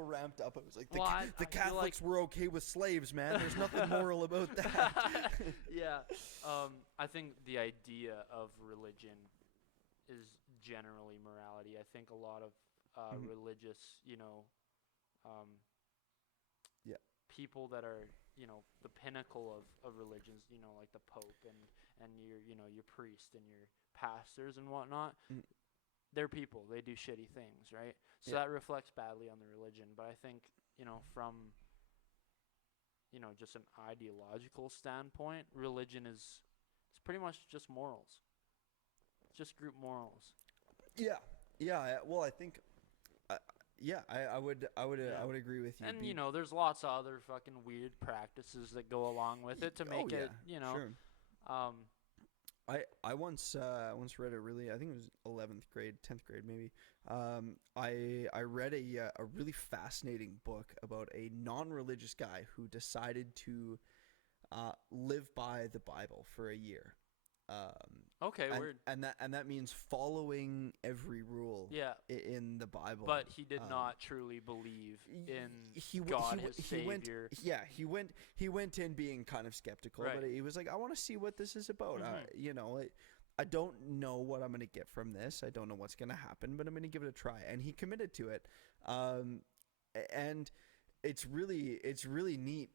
ramped up. I was like, the Catholics were okay with slaves, man. There's nothing moral about that. Yeah. I think the idea of religion is generally morality. I think a lot of religious, you know, people that are, you know, the pinnacle of religions, you know, like the Pope and your priest and your pastors and whatnot. They're people. They do shitty things, right? So that reflects badly on the religion. But I think, you know, from, you know, just an ideological standpoint, religion is pretty much just morals. It's just group morals. Yeah. Well, I think, I would agree with you. And you know, there's lots of other fucking weird practices that go along with it to make it, you know. Sure. I once read a really, I think it was 11th grade, 10th grade maybe. I read a really fascinating book about a non-religious guy who decided to live by the Bible for a year. Weird. And that means following every rule in the Bible. But he did not truly believe in God, his Savior. He went in being kind of skeptical, but he was like, I want to see what this is about. You know, I don't know what I'm going to get from this. I don't know what's going to happen, but I'm going to give it a try. And he committed to it. And it's really neat.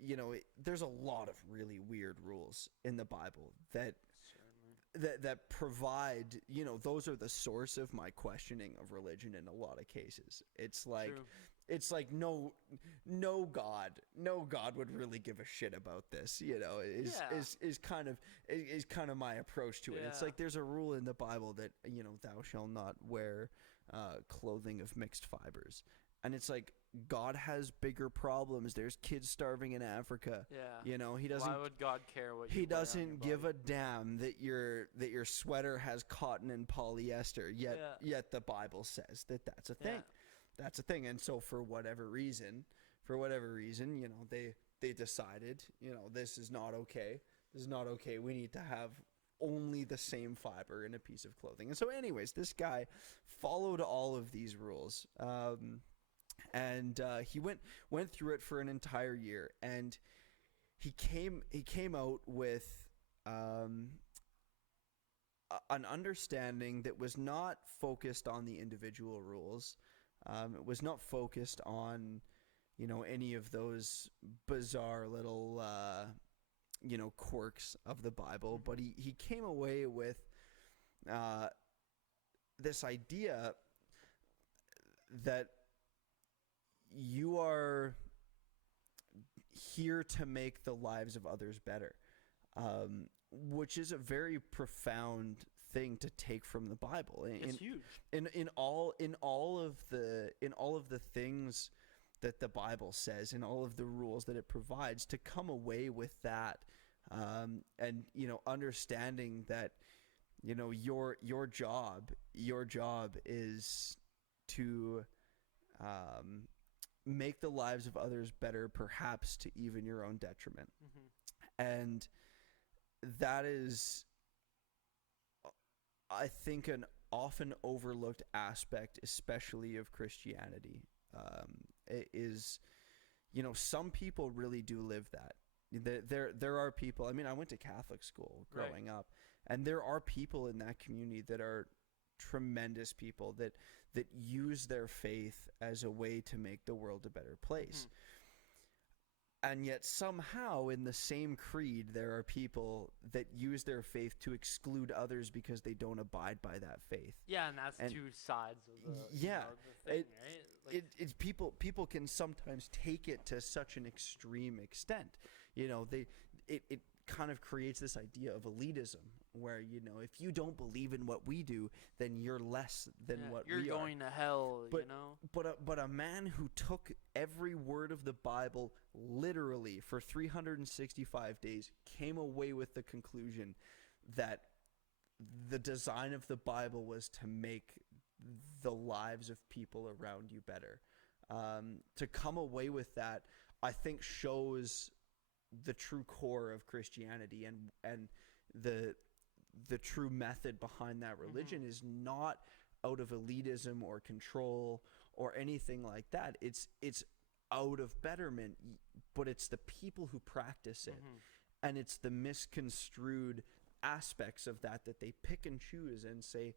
You know, there's a lot of really weird rules in the Bible that provide, you know, those are the source of my questioning of religion in a lot of cases. It's like, True. It's like no God would really give a shit about this, you know, is kind of my approach to it. It's like, there's a rule in the Bible that, you know, thou shalt not wear clothing of mixed fibers. And it's like, God has bigger problems. There's kids starving in Africa. Yeah. You know, he doesn't. Why would God care what you He wear on doesn't your give body? a damn that your sweater has cotton and polyester. Yet the Bible says that that's a thing. That's a thing. And so for whatever reason, you know, they decided, you know, this is not okay. This is not okay. We need to have only the same fiber in a piece of clothing. And so anyways, this guy followed all of these rules. And he went through it for an entire year, and he came out with an understanding that was not focused on the individual rules. It was not focused on, any of those bizarre little, quirks of the Bible. But he came away with this idea that you are here to make the lives of others better, which is a very profound thing to take from the Bible. It's huge. In all of the things that the Bible says, in all of the rules that it provides, to come away with that, and understanding that your job is to make the lives of others better, perhaps to even your own detriment. And that is, I think, an often overlooked aspect, especially of Christianity. It is, some people really do live that. There are people. I mean, I went to Catholic school growing up, and there are people in that community that are tremendous people that use their faith as a way to make the world a better place. And yet somehow in the same creed, there are people that use their faith to exclude others because they don't abide by that faith. Yeah, and that's two sides of the, the thing, right? It's people can sometimes take it to such an extreme extent. It kind of creates this idea of elitism where, if you don't believe in what we do, then you're less than what we are. You're going to hell, But a man who took every word of the Bible literally for 365 days came away with the conclusion that the design of the Bible was to make the lives of people around you better. To come away with that, I think, shows the true core of Christianity, and the true method behind that religion is not out of elitism or control or anything like that. It's out of betterment, but it's the people who practice it, and it's the misconstrued aspects of that they pick and choose and say,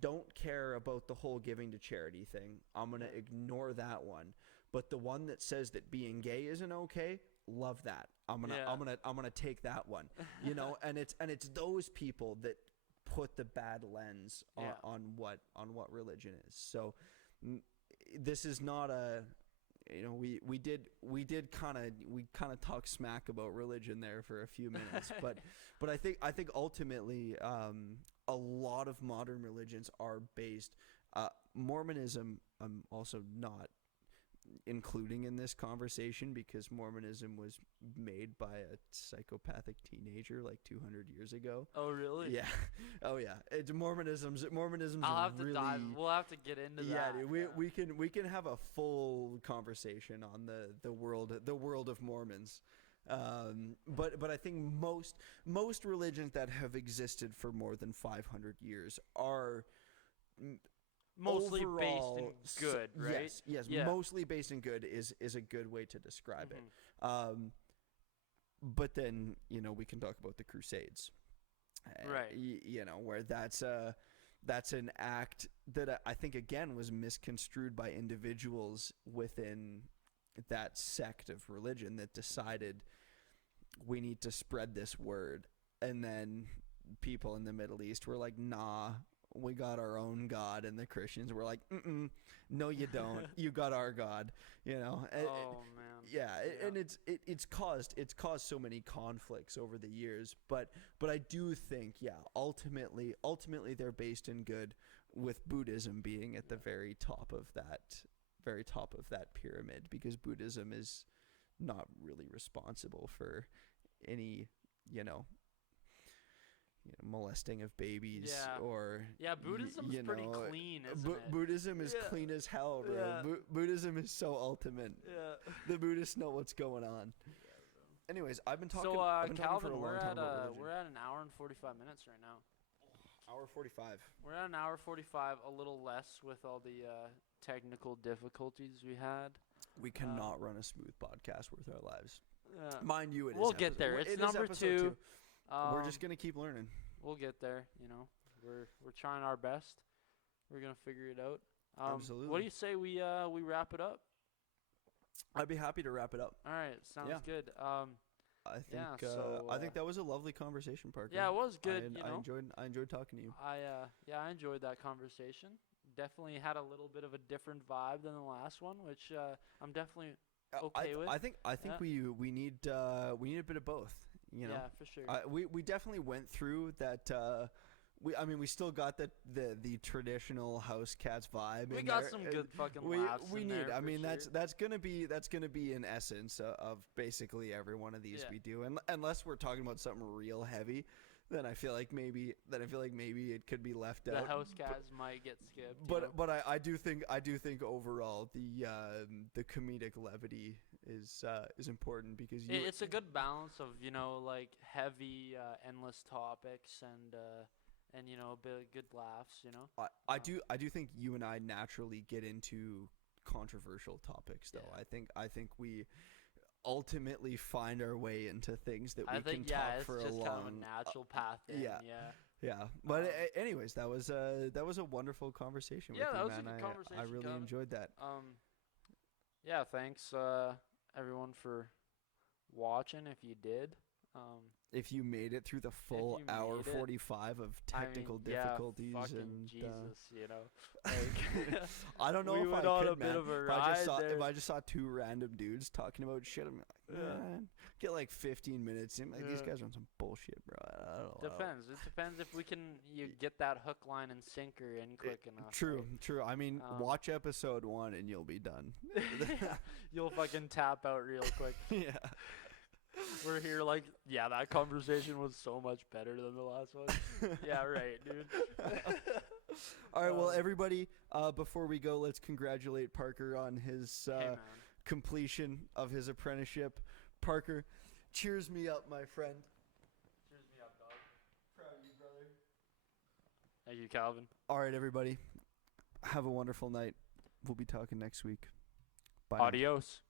don't care about the whole giving to charity thing. I'm going to ignore that one. But the one that says that being gay isn't okay, love that. I'm gonna take that one. And it's those people that put the bad lens on what religion is. So this is not a, we did kind of talk smack about religion there for a few minutes, but I think ultimately a lot of modern religions are based. Mormonism, I'm also not including in this conversation because Mormonism was made by a psychopathic teenager like 200 years ago. Oh, really? Yeah. Oh, yeah. It's Mormonism's. I'll have to dive. We'll have to get into that. Dude, we can have a full conversation on the world of Mormons. But I think most religions that have existed for more than 500 years are mostly overall, based in good, right? Yes, mostly based in good is a good way to describe it. But then, we can talk about the Crusades. Right. Where that's an act that I think, again, was misconstrued by individuals within that sect of religion that decided we need to spread this word. And then people in the Middle East were like, nah, we got our own God, and the Christians were like, no, you don't. You got our God, Oh man. Yeah, and it's caused so many conflicts over the years, but I do think, ultimately they're based in good, with Buddhism being at the very top of that pyramid, because Buddhism is not really responsible for any, molesting of babies or Buddhism's pretty clean, isn't it? Buddhism is clean as hell, bro. Yeah. Buddhism is so ultimate. Yeah. The Buddhists know what's going on. Anyways, I've been talking. So, I've been talking Calvin, for a long we're time at about religion. we're at an hour and 45 minutes right now. Hour 45. We're at an hour 45, a little less with all the technical difficulties we had. We cannot run a smooth podcast worth our lives. Yeah. Mind you, we'll get there. It's number episode 2. We're just gonna keep learning. we'll get there. You know, we're trying our best. We're gonna figure it out. Absolutely. What do you say we wrap it up? I'd be happy to wrap it up. All right, sounds Yeah. good. I think Yeah, so, I think that was a lovely conversation, Parker. Yeah, it was good. I enjoyed talking to you. I enjoyed that conversation. Definitely had a little bit of a different vibe than the last one, which I'm definitely okay with. I think Yeah. we need a bit of both. You know. Yeah, for sure. We definitely went through that. We still got the traditional House Cats vibe. We in got there. some good fucking We laughs in need. there, I for mean, sure. that's gonna be an essence of basically every one of these Yeah. we do. And unless we're talking about something real heavy, then I feel like maybe it could be left The out. House Cats might get skipped. you know? But I do think overall the comedic levity is important because It's a good balance of like heavy, endless topics and a bit of good laughs. I do think you and I naturally get into controversial topics though. Yeah. I think we ultimately find our way into things that we I think can talk it's for just a long kind of a natural path. yeah. Yeah. yeah. But Um, anyways, that was a wonderful conversation Yeah, with that you, was a man. good I conversation, really Calvin. enjoyed that. Yeah. Thanks, everyone, for watching. If you did. If you made it through the full you hour made it, 45 of technical yeah, difficulties fucking and Jesus, like, I don't know we if went I on could, a man. bit of a If I just ride there. if I just saw two random dudes talking about shit, I'm like, Yeah. man, get like 15 minutes in. Like these Yeah. guys are on some bullshit, bro. I don't know. Depends. It depends if we can get that hook, line, and sinker in quick enough. True, right? true. I mean, Um, watch episode 1 and you'll be done. You'll fucking tap out real quick. Yeah. We're here like, yeah, that conversation was so much better than the last one. Yeah, right, dude. All right, well, Um, everybody, before we go, let's congratulate Parker on his Hey, man. completion of his apprenticeship. Parker, cheers me up, my friend. Cheers me up, dog. Proud of you, brother. Thank you, Calvin. All right, everybody. Have a wonderful night. We'll be talking next week. Bye. now. Adios.